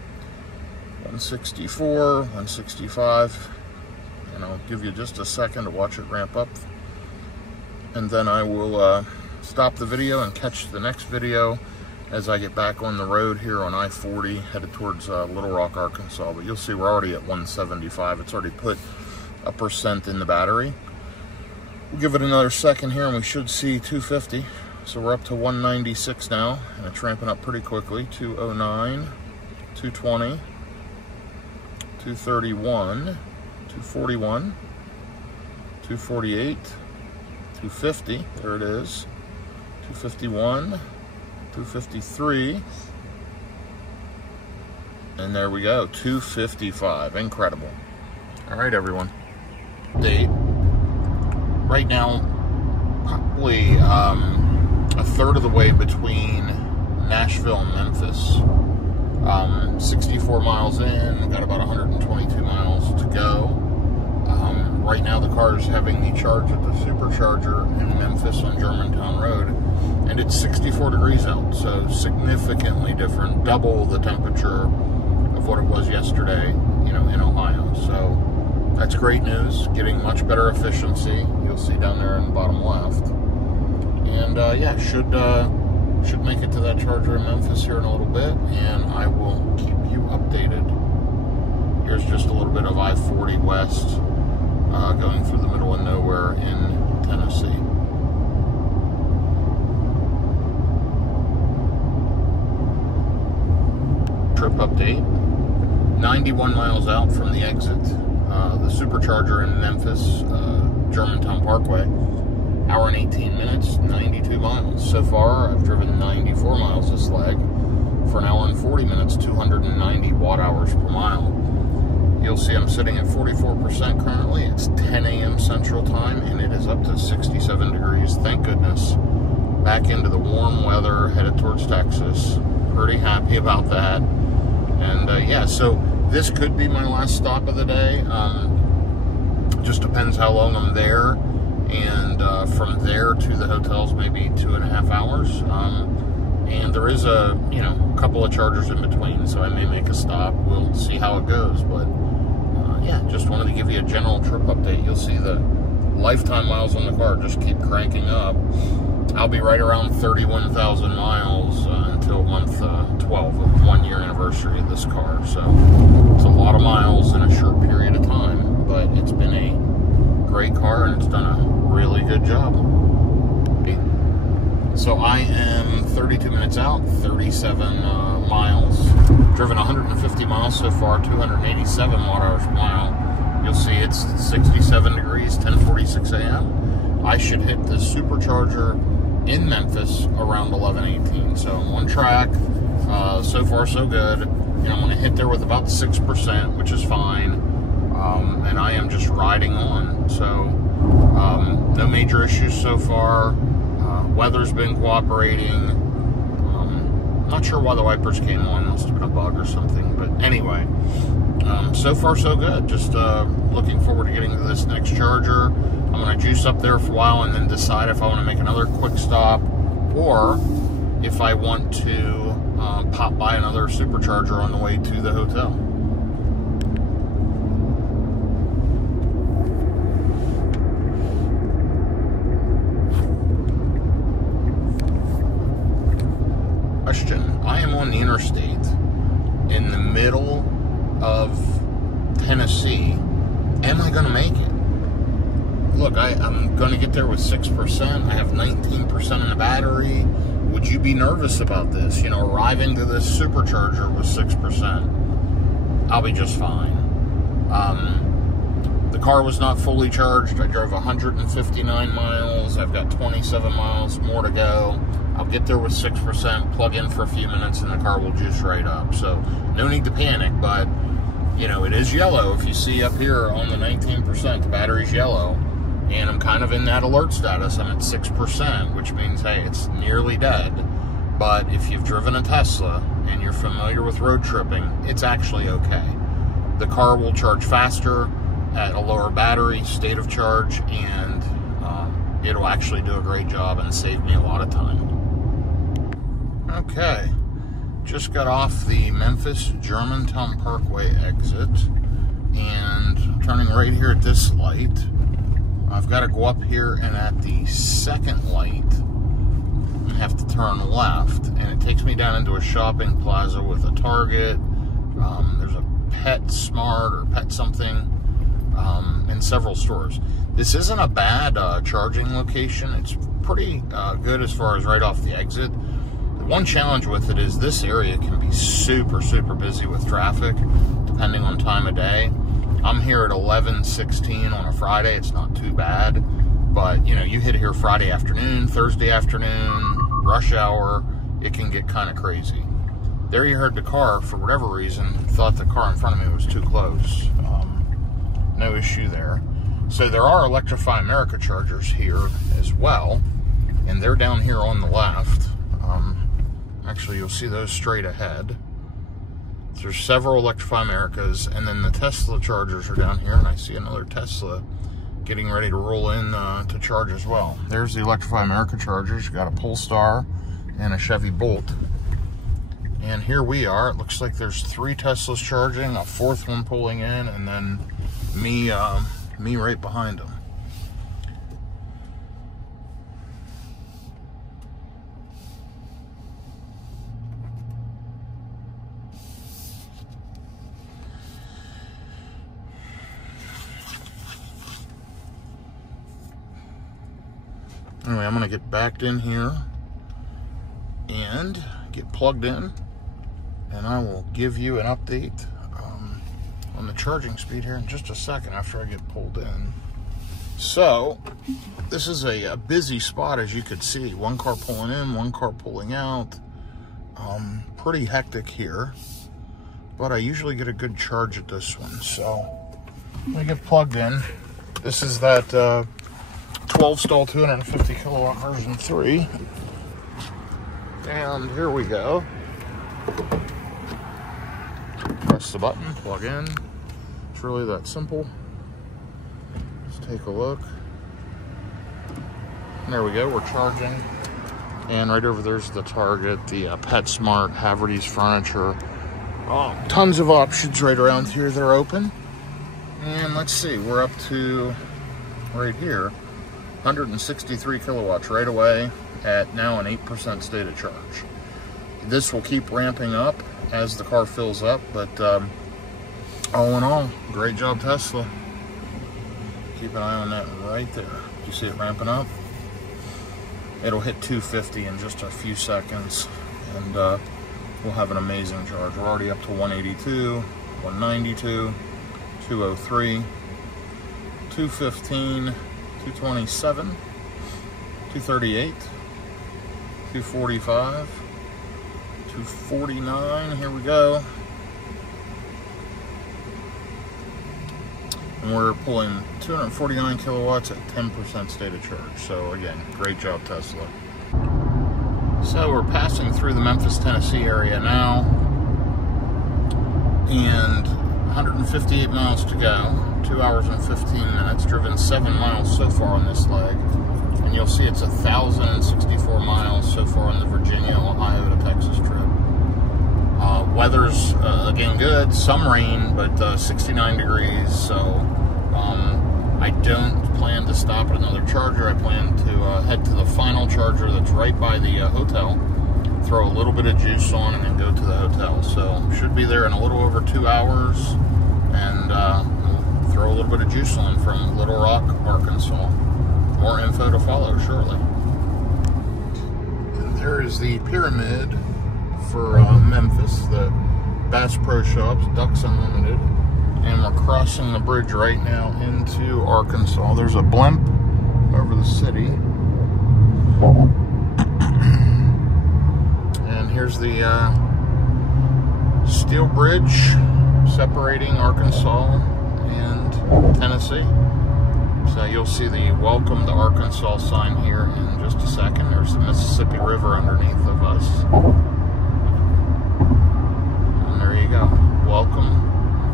164, 165, and I'll give you just a second to watch it ramp up. And then I will stop the video and catch the next video as I get back on the road here on I-40, headed towards Little Rock, Arkansas. But you'll see we're already at 175. It's already put 1% in the battery. We'll give it another second here and we should see 250. So we're up to 196 now, and it's ramping up pretty quickly. 209, 220, 231, 241, 248, 250, there it is, 251, 253, and there we go, 255, incredible. All right, everyone, right now, probably a third of the way between Nashville and Memphis. 64 miles in, we've got about 122 miles to go. Right now the car is having the charge at the supercharger in Memphis on Germantown Road, and it's 64 degrees out, so significantly different, double the temperature of what it was yesterday, in Ohio. So that's great news, getting much better efficiency. You'll see down there in the bottom left. And yeah, should make it to that charger in Memphis here in a little bit, and I will keep you updated. Here's just a little bit of I-40 West going through the middle of nowhere in Tennessee. trip update. 91 miles out from the exit, the supercharger in Memphis, Germantown Parkway. Hour and 18 minutes, 92 miles. So far, I've driven 94 miles this leg for an hour and 40 minutes, 290 watt-hours per mile. You'll see I'm sitting at 44% currently. It's 10 a.m. Central Time, and it is up to 67 degrees. Thank goodness. Back into the warm weather, headed towards Texas. Pretty happy about that. And yeah, so this could be my last stop of the day. Just depends how long I'm there. And from there to the hotels, maybe 2.5 hours. And there is a couple of chargers in between, so I may make a stop. We'll see how it goes. But yeah, just wanted to give you a general trip update. You'll see the lifetime miles on the car just keep cranking up. I'll be right around 31,000 miles until month 12 of the 1 year anniversary of this car. So it's a lot of miles in a short period of time, but it's been a great car and it's done a really good job. So I am 32 minutes out, 37 miles. Driven 150 miles so far, 287 watt-hours per mile. You'll see it's 67 degrees, 10:46 a.m. I should hit the supercharger in Memphis around 11:18. So I'm on track. So far, so good. I'm going to hit there with about 6%, which is fine. And I am just riding on. So no major issues so far. Weather's been cooperating. Not sure why the wipers came on. Must have been a bug or something. But anyway, so far so good. Just looking forward to getting to this next charger. I'm going to juice up there for a while and then decide if I want to make another quick stop or if I want to pop by another supercharger on the way to the hotel. Question. I am on the interstate in the middle of Tennessee. Am I going to make it? Look, I'm going to get there with 6%. I have 19% in the battery. Would you be nervous about this? Arriving to this supercharger with 6%. I'll be just fine. The car was not fully charged. I drove 159 miles. I've got 27 miles more to go. I'll get there with 6%, plug in for a few minutes, and the car will juice right up. So no need to panic, but, it is yellow. If you see up here on the 19%, the battery's yellow. And I'm kind of in that alert status. I'm at 6%, which means, hey, it's nearly dead. But if you've driven a Tesla and you're familiar with road tripping, it's actually okay. The car will charge faster at a lower battery state of charge, and it'll actually do a great job and save me a lot of time. Okay, just got off the Memphis Germantown Parkway exit, and turning right here at this light, I've got to go up here and at the second light, I have to turn left, and it takes me down into a shopping plaza with a Target. There's a PetSmart or Pet something, and several stores. This isn't a bad charging location. It's pretty good as far as right off the exit. The one challenge with it is this area can be super, super busy with traffic, depending on time of day. I'm here at 11:16 on a Friday. It's not too bad, but you hit here Friday afternoon, Thursday afternoon, rush hour, it can get kind of crazy. There you heard the car, for whatever reason, thought the car in front of me was too close. No issue there. So there are Electrify America chargers here as well, and they're down here on the left. Actually, you'll see those straight ahead. There's several Electrify Americas, and then the Tesla chargers are down here, and I see another Tesla getting ready to roll in to charge as well. There's the Electrify America chargers. You've got a Polestar and a Chevy Bolt. And here we are. It looks like there's 3 Teslas charging, a 4th one pulling in, and then me right behind them. Anyway, I'm going to get backed in here and get plugged in and I will give you an update on the charging speed here in just a second after I get pulled in. So this is a busy spot, as you could see. One car pulling in, one car pulling out. Pretty hectic here, but I usually get a good charge at this one. So let me get plugged in. This is that 12 stall 250 kilowatt version 3. And here we go. Press the button, plug in. It's really that simple. Let's take a look. And there we go, we're charging. And right over there's the Target, the PetSmart, Haverty's Furniture. Oh, tons of options right around here that are open. And let's see, we're up to, right here, 163 kilowatts right away at now an 8% state of charge. This will keep ramping up as the car fills up, but all in all, great job, Tesla. Keep an eye on that right there. You see it ramping up? It'll hit 250 in just a few seconds, and we'll have an amazing charge. We're already up to 182, 192, 203, 215, 227, 238, 245, 249, here we go. And we're pulling 249 kilowatts at 10% state of charge. So again, great job, Tesla. So we're passing through the Memphis, Tennessee area now, and 158 miles to go, 2 hours and 15 minutes, driven 7 miles so far on this leg. And you'll see it's 1,064 miles so far on the Virginia, Ohio to Texas trip. Weather's, again, good, some rain, but 69 degrees, so I don't plan to stop at another charger. I plan to head to the final charger that's right by the hotel, throw a little bit of juice on, and then go to the hotel. So should be there in a little over 2 hours, and we'll throw a little bit of juice on from Little Rock, Arkansas. More info to follow shortly. And there is the pyramid for Memphis, the Bass Pro Shops, Ducks Unlimited. And we're crossing the bridge right now into Arkansas. There's a blimp over the city. And here's the steel bridge separating Arkansas and Tennessee. So you'll see the Welcome to Arkansas sign here in just a second. There's the Mississippi River underneath of us. And there you go. Welcome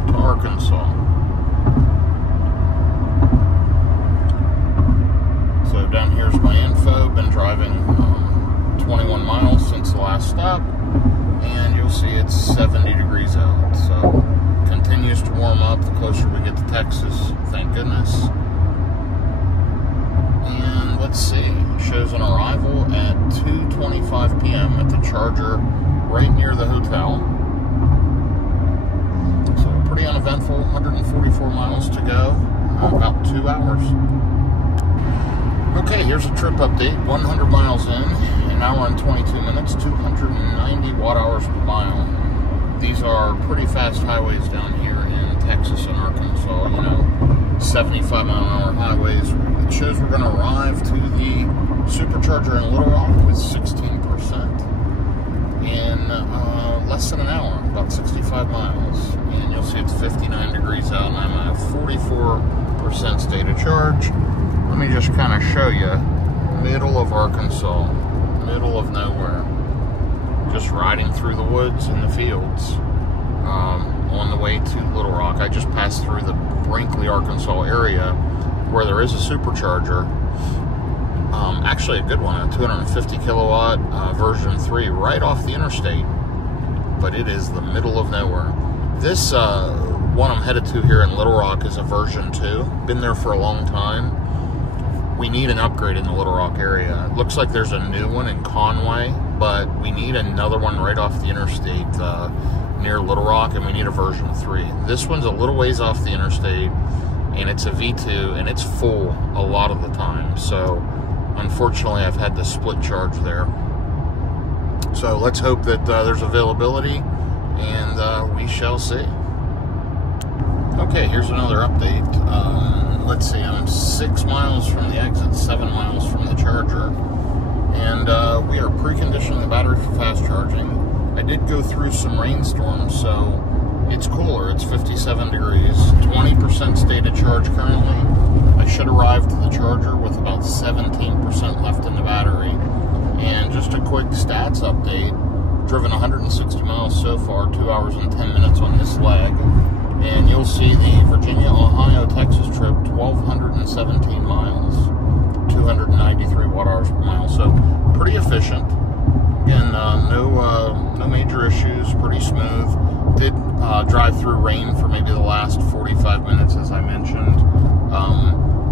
to Arkansas. So down here's my info. Been driving 21 miles since the last stop, and you'll see it's 70 degrees out. So continues to warm up the closer we get to Texas, thank goodness. And let's see, it shows an arrival at 2:25 p.m. at the charger right near the hotel. Pretty uneventful, 144 miles to go, about 2 hours. Okay, here's a trip update, 100 miles in, an hour and 22 minutes, 290 watt hours per mile. These are pretty fast highways down here in Texas and Arkansas, you know, 75 mile an hour highways. It shows we're gonna arrive to the supercharger in Little Rock with 16% in less than an hour, about 65 miles. And you'll see it's 59 degrees out, and I'm at 44% state of charge. Let me just kind of show you, middle of Arkansas, middle of nowhere. Just riding through the woods and the fields on the way to Little Rock. I just passed through the Brinkley, Arkansas area where there is a supercharger. Actually a good one, a 250 kilowatt version 3 right off the interstate, but it is the middle of nowhere. This one I'm headed to here in Little Rock is a version 2. Been there for a long time. We need an upgrade in the Little Rock area. It looks like there's a new one in Conway, but we need another one right off the interstate near Little Rock, and we need a version 3. This one's a little ways off the interstate, and it's a V2, and it's full a lot of the time. So unfortunately, I've had to split charge there. So let's hope that there's availability. and we shall see. Okay, here's another update. Let's see, I'm 6 miles from the exit, 7 miles from the charger, and we are preconditioning the battery for fast charging. I did go through some rainstorms, so it's cooler. It's 57 degrees, 20% state of charge currently. I should arrive to the charger with about 17% left in the battery. And just a quick stats update, driven 160 miles so far, 2 hours and 10 minutes on this leg. And you'll see the Virginia, Ohio, Texas trip, 1,217 miles, 293 watt-hours per mile. So pretty efficient. Again, no major issues, pretty smooth. Did drive through rain for maybe the last 45 minutes, as I mentioned.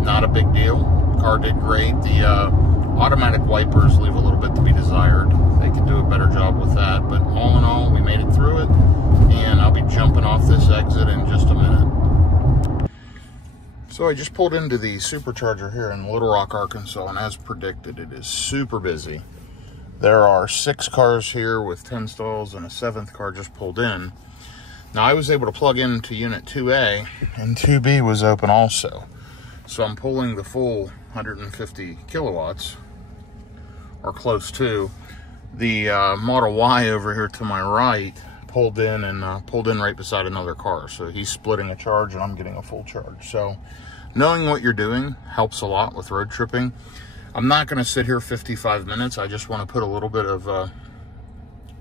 Not a big deal. Car did great. The automatic wipers leave a little bit to be desired. They could do a better job with that. But all in all, we made it through it. And I'll be jumping off this exit in just a minute. So I just pulled into the supercharger here in Little Rock, Arkansas. And as predicted, it is super busy. There are 6 cars here with 10 stalls and a 7th car just pulled in. Now I was able to plug into unit 2A and 2B was open also. So I'm pulling the full 150 kilowatts or close to. The Model Y over here to my right pulled in right beside another car. So he's splitting a charge and I'm getting a full charge. So knowing what you're doing helps a lot with road tripping. I'm not going to sit here 55 minutes. I just want to put a little bit of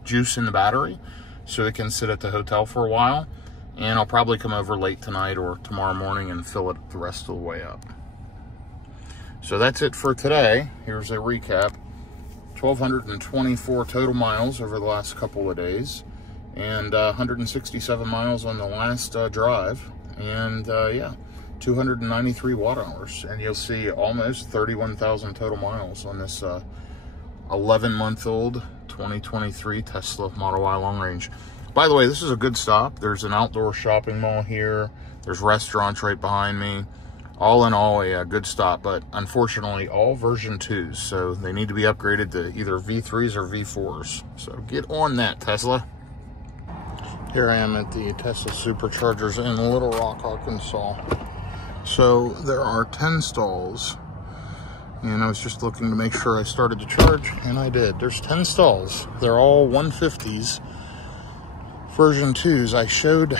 juice in the battery so it can sit at the hotel for a while. And I'll probably come over late tonight or tomorrow morning and fill it the rest of the way up. So that's it for today. Here's a recap. 1,224 total miles over the last couple of days. And 167 miles on the last drive. And yeah. 293 watt-hours, and you'll see almost 31,000 total miles on this 11-month-old 2023 Tesla Model Y long range. By the way, this is a good stop. There's an outdoor shopping mall here. There's restaurants right behind me. All in all, a good stop, but unfortunately, all version 2s, so they need to be upgraded to either V3s or V4s. So get on that, Tesla. Here I am at the Tesla Superchargers in Little Rock, Arkansas. So there are 10 stalls, and I was just looking to make sure I started to charge, and I did. There's 10 stalls. They're all 150s, version 2s. I showed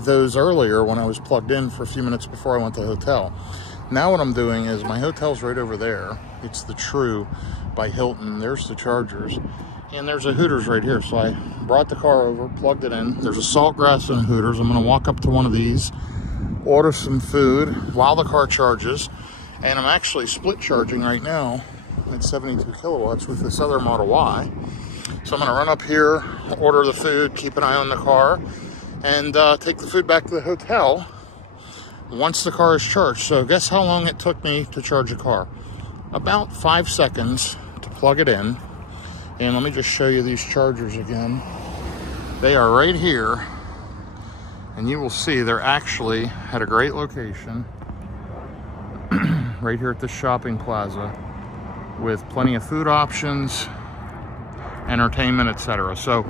those earlier when I was plugged in for a few minutes before I went to the hotel. Now what I'm doing is my hotel's right over there. It's the True by Hilton. There's the chargers, and there's a Hooters right here. So I brought the car over, plugged it in. There's a Saltgrass and a Hooters. I'm going to walk up to one of these, order some food while the car charges, and I'm actually split charging right now at 72 kilowatts with this other Model Y. So I'm going to run up here, order the food, keep an eye on the car, and take the food back to the hotel once the car is charged. So guess how long it took me to charge the car? About 5 seconds to plug it in. And let me just show you these chargers again. They are right here. And you will see they're actually at a great location right here at the shopping plaza with plenty of food options, entertainment, etc. So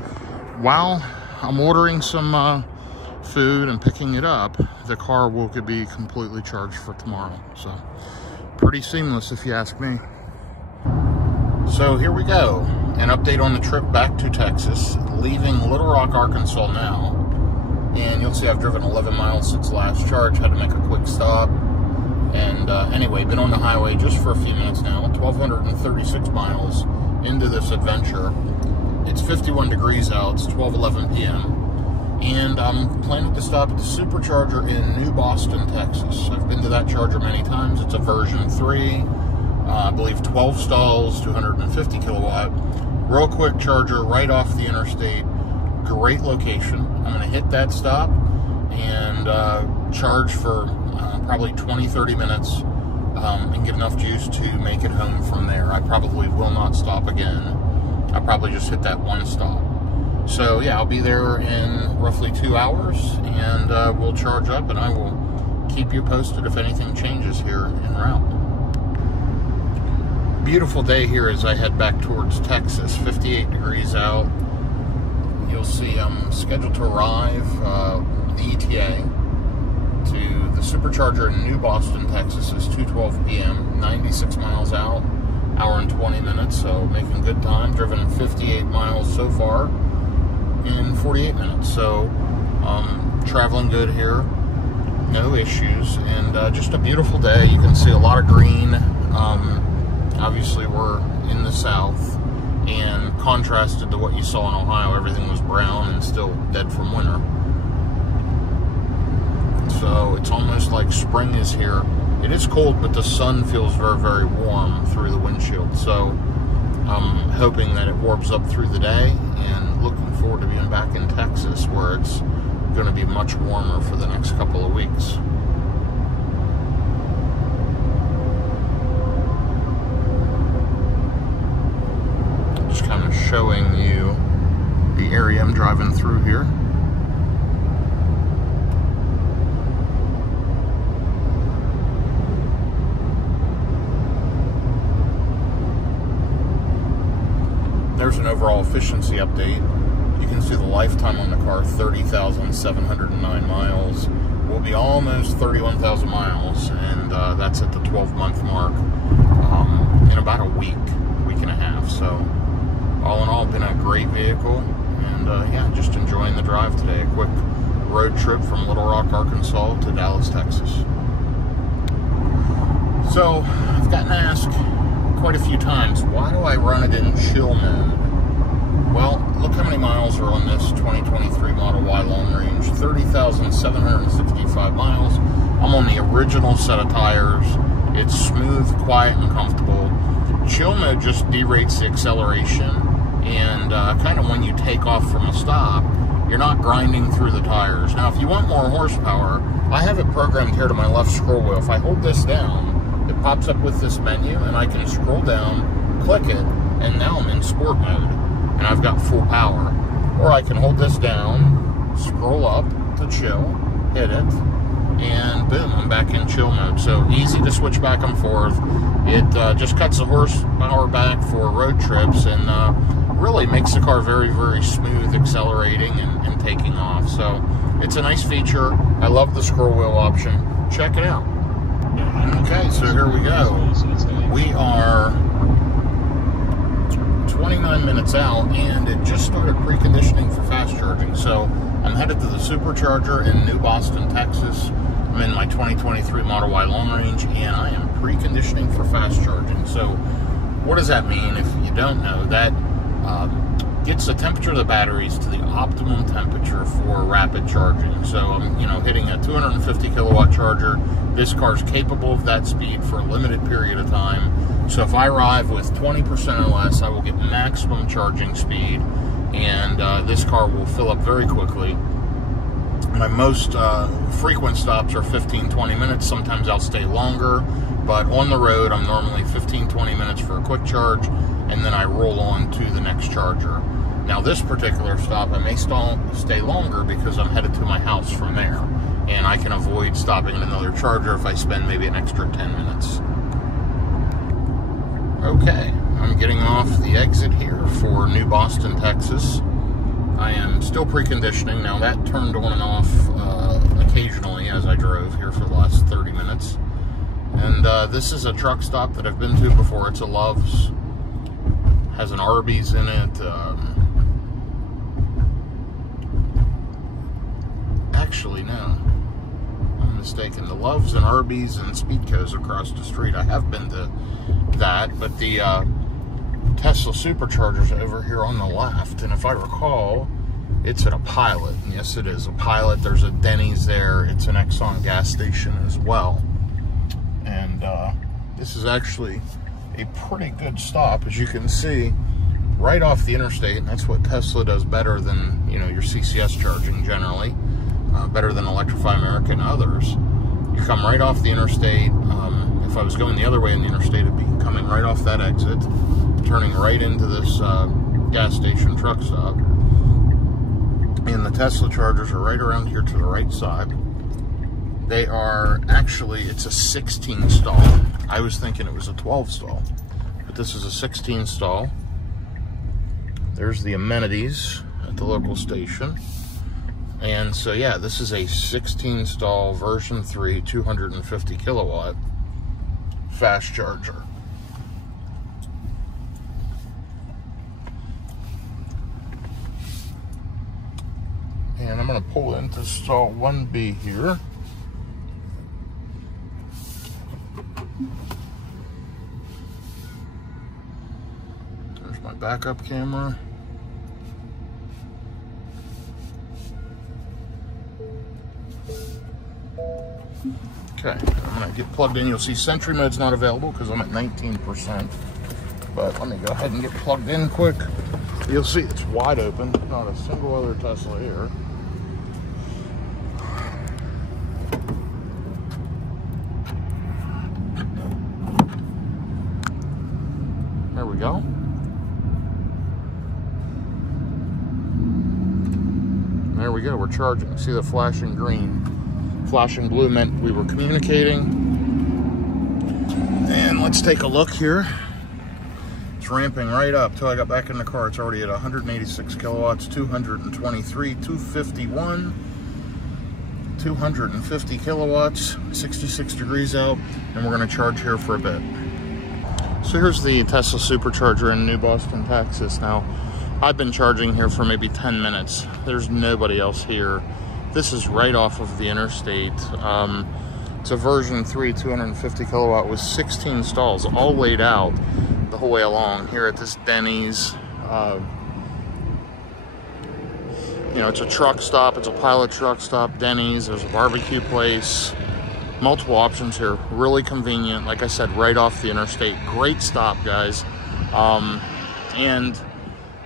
while I'm ordering some food and picking it up, the car could be completely charged for tomorrow. So pretty seamless if you ask me. So here we go. An update on the trip back to Texas, leaving Little Rock, Arkansas now. And you'll see I've driven 11 miles since last charge. Had to make a quick stop. And anyway, been on the highway just for a few minutes now. 1,236 miles into this adventure. It's 51 degrees out. It's 12:11 p.m. And I'm planning to stop at the Supercharger in New Boston, Texas. I've been to that charger many times. It's a version 3. I believe 12 stalls, 250 kilowatt. Real quick charger right off the interstate. Great location. I'm going to hit that stop and charge for probably 20-30 minutes and get enough juice to make it home from there. I probably will not stop again. I'll probably just hit that one stop. So yeah, I'll be there in roughly 2 hours, and we'll charge up, and I will keep you posted if anything changes here en route. Beautiful day here as I head back towards Texas. 58 degrees out. You'll see I'm scheduled to arrive, the ETA, to the Supercharger in New Boston, Texas is 2:12 p.m., 96 miles out, hour and 20 minutes, so making good time. Driven 58 miles so far in 48 minutes, so traveling good here, no issues, and just a beautiful day. You can see a lot of green. Obviously we're in the south, and contrasted to what you saw in Ohio, everything was brown and still dead from winter. So it's almost like spring is here. It is cold, but the sun feels very, very warm through the windshield. So I'm hoping that it warms up through the day, and looking forward to being back in Texas, where it's going to be much warmer for the next couple of weeks. Just kind of showing you the area I'm driving through here. There's an overall efficiency update. You can see the lifetime on the car, 30,709 miles. Will be almost 31,000 miles, and that's at the 12-month mark in about a week and a half. So all in all, been a great vehicle, and yeah, just enjoying the drive today. A quick road trip from Little Rock, Arkansas to Dallas, Texas. So I've gotten asked quite a few times, why do I run it in chill mode? Well, look how many miles are on this 2023 Model Y long range, 30,765 miles. I'm on the original set of tires. It's smooth, quiet, and comfortable. Chill mode just derates the acceleration, and kind of when you take off from a stop, you're not grinding through the tires. Now, if you want more horsepower, I have it programmed here to my left scroll wheel. If I hold this down, it pops up with this menu, and I can scroll down, click it, and now I'm in sport mode, and I've got full power. Or I can hold this down, scroll up to chill, hit it, and boom, I'm back in chill mode. So easy to switch back and forth. It just cuts the horsepower back for road trips, and really makes the car very, very smooth accelerating and taking off. So it's a nice feature. I love the scroll wheel option. Check it out. Okay, so here we go. We are 29 minutes out, and it just started preconditioning for fast charging. So I'm headed to the Supercharger in New Boston, Texas. I'm in my 2023 Model Y long range, and I am preconditioning for fast charging. So what does that mean? If you don't know, that gets the temperature of the batteries to the optimum temperature for rapid charging. So I'm, hitting a 250 kilowatt charger. This car's capable of that speed for a limited period of time. So if I arrive with 20% or less, I will get maximum charging speed, and this car will fill up very quickly. My most frequent stops are 15-20 minutes. Sometimes I'll stay longer, but on the road, I'm normally 15-20 minutes for a quick charge, and then I roll on to the next charger. Now, this particular stop, I may stay longer because I'm headed to my house from there, and I can avoid stopping at another charger if I spend maybe an extra 10 minutes. Okay, I'm getting off the exit here for New Boston, Texas. I am still preconditioning. Now, that turned on and off occasionally as I drove here for the last 30 minutes. And this is a truck stop that I've been to before. It's a Love's. Has an Arby's in it. Actually, no. I'm mistaken. The Love's and Arby's and Speedco's across the street. I have been to that, but the Tesla Supercharger's over here on the left, and if I recall, it's at a Pilot. And yes, it is a Pilot. There's a Denny's there. It's an Exxon gas station as well. And this is actually a pretty good stop, as you can see, right off the interstate. And that's what Tesla does better than, your CCS charging generally, better than Electrify America and others. You come right off the interstate. If I was going the other way in the interstate, it'd be coming right off that exit, turning right into this gas station truck stop. And the Tesla chargers are right around here to the right side. They are actually, it's a 16 stall. I was thinking it was a 12 stall, but this is a 16 stall. There's the amenities at the local station. And so yeah, this is a 16 stall version 3 250 kilowatt fast charger. And I'm going to pull into stall 1B here. There's my backup camera. Okay, I'm going to get plugged in. You'll see Sentry mode's not available because I'm at 19%. But let me go ahead and get plugged in quick. You'll see it's wide open. Not a single other Tesla here. There we go. There we go, we're charging. See the flashing green. Flashing blue meant we were communicating. And let's take a look here. It's ramping right up till I got back in the car. It's already at 186 kilowatts, 223, 251, 250 kilowatts, 66 degrees out, and we're gonna charge here for a bit. So here's the Tesla supercharger in New Boston, Texas. Now, I've been charging here for maybe 10 minutes. There's nobody else here. This is right off of the interstate. It's a version 3 250 kilowatt with 16 stalls all laid out the whole way along here at this Denny's. You know, it's a truck stop, it's a pilot truck stop, Denny's, there's a barbecue place. Multiple options here, really convenient. Like I said, right off the interstate. Great stop, guys. And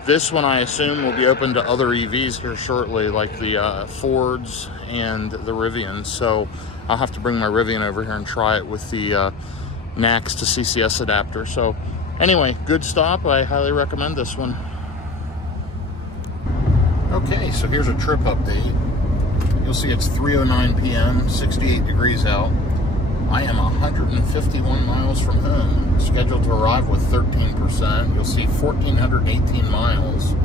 this one, I assume, will be open to other EVs here shortly, like the Fords and the Rivians. So I'll have to bring my Rivian over here and try it with the NACS to CCS adapter. So anyway, good stop. I highly recommend this one. Okay, so here's a trip update. You'll see it's 3:09 p.m., 68 degrees out. I am 151 miles from home, scheduled to arrive with 13%. You'll see 1,418 miles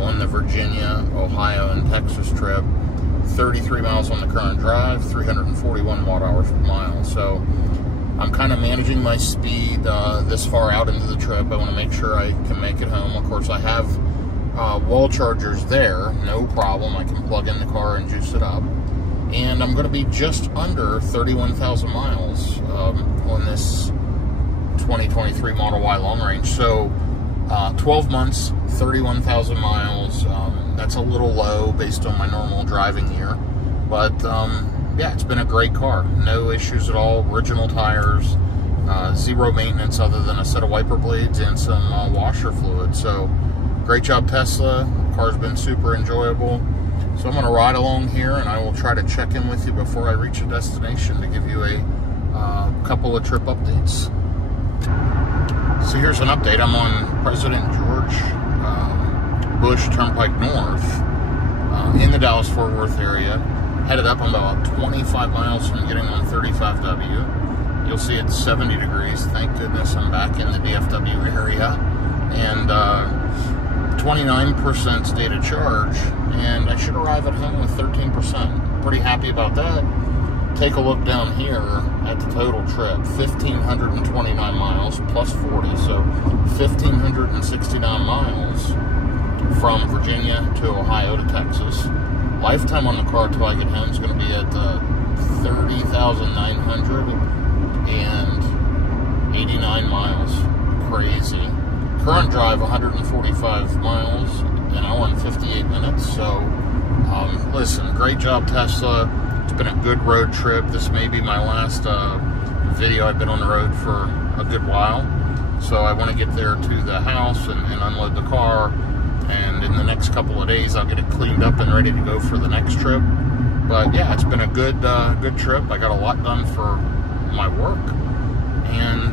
on the Virginia, Ohio, and Texas trip. 33 miles on the current drive, 341 watt-hours per mile. So I'm kind of managing my speed this far out into the trip. I want to make sure I can make it home. Of course, I have wall chargers there, no problem. I can plug in the car and juice it up. And I'm going to be just under 31,000 miles on this 2023 Model Y long range. So 12 months, 31,000 miles. That's a little low based on my normal driving year. But yeah, it's been a great car. No issues at all. Original tires, zero maintenance other than a set of wiper blades and some washer fluid. So great job, Tesla. Car's been super enjoyable. So I'm going to ride along here, and I will try to check in with you before I reach a destination to give you a couple of trip updates. So here's an update. I'm on President George Bush Turnpike North in the Dallas-Fort Worth area. Headed up, I'm about 25 miles from getting on 35W. You'll see it's 70 degrees. Thank goodness I'm back in the DFW area. And 29% state of charge, and I should arrive at home with 13%. Pretty happy about that. Take a look down here at the total trip. 1,529 miles plus 40, so 1,569 miles from Virginia to Ohio to Texas. Lifetime on the car till I get home is going to be at 30,989 miles. Crazy. Current drive 145 miles an hour and 58 minutes. So listen, great job, Tesla. It's been a good road trip. This may be my last video. I've been on the road for a good while, so I want to get there to the house and unload the car, and in the next couple of days I'll get it cleaned up and ready to go for the next trip. But yeah, it's been a good trip. I got a lot done for my work, and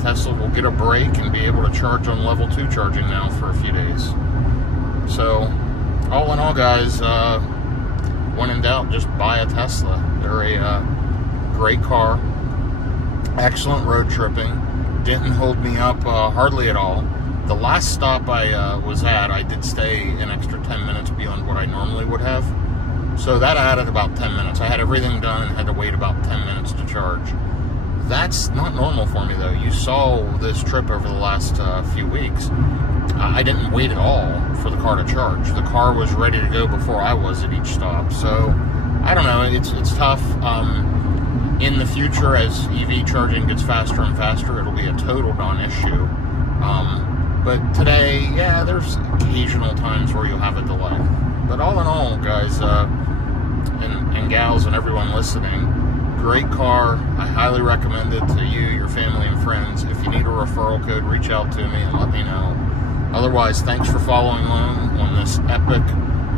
Tesla will get a break and be able to charge on level 2 charging now for a few days. So all in all, guys, when in doubt, just buy a Tesla. They're a great car, excellent road tripping, didn't hold me up hardly at all. The last stop I was at, I did stay an extra 10 minutes beyond what I normally would have. So that added about 10 minutes. I had everything done and had to wait about 10 minutes to charge. That's not normal for me, though. You saw this trip over the last few weeks. I didn't wait at all for the car to charge. The car was ready to go before I was at each stop. So, I don't know. It's tough. In the future, as EV charging gets faster and faster, it'll be a total non-issue. But today, yeah, there's occasional times where you'll have a delay. But all in all, guys, and gals and everyone listening, great car. I highly recommend it to you, your family, and friends. If you need a referral code, reach out to me and let me know. Otherwise, thanks for following along on this epic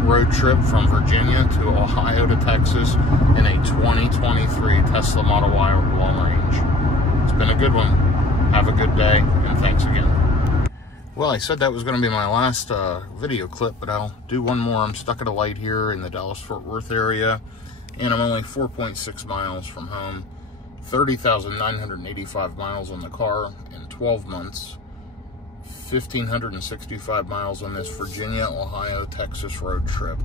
road trip from Virginia to Ohio to Texas in a 2023 Tesla Model Y long range. It's been a good one. Have a good day, and thanks again. Well, I said that was going to be my last video clip, but I'll do one more. I'm stuck at a light here in the Dallas-Fort Worth area, and I'm only 4.6 miles from home. 30,985 miles on the car in 12 months. 1,565 miles on this Virginia, Ohio, Texas road trip.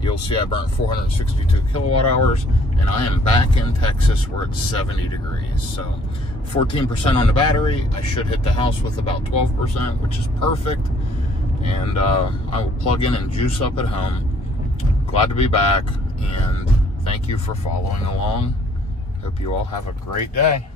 You'll see I burnt 462 kilowatt hours, and I am back in Texas where it's 70 degrees. So 14% on the battery. I should hit the house with about 12%, which is perfect. And I will plug in and juice up at home. Glad to be back, and thank you for following along. Hope you all have a great day.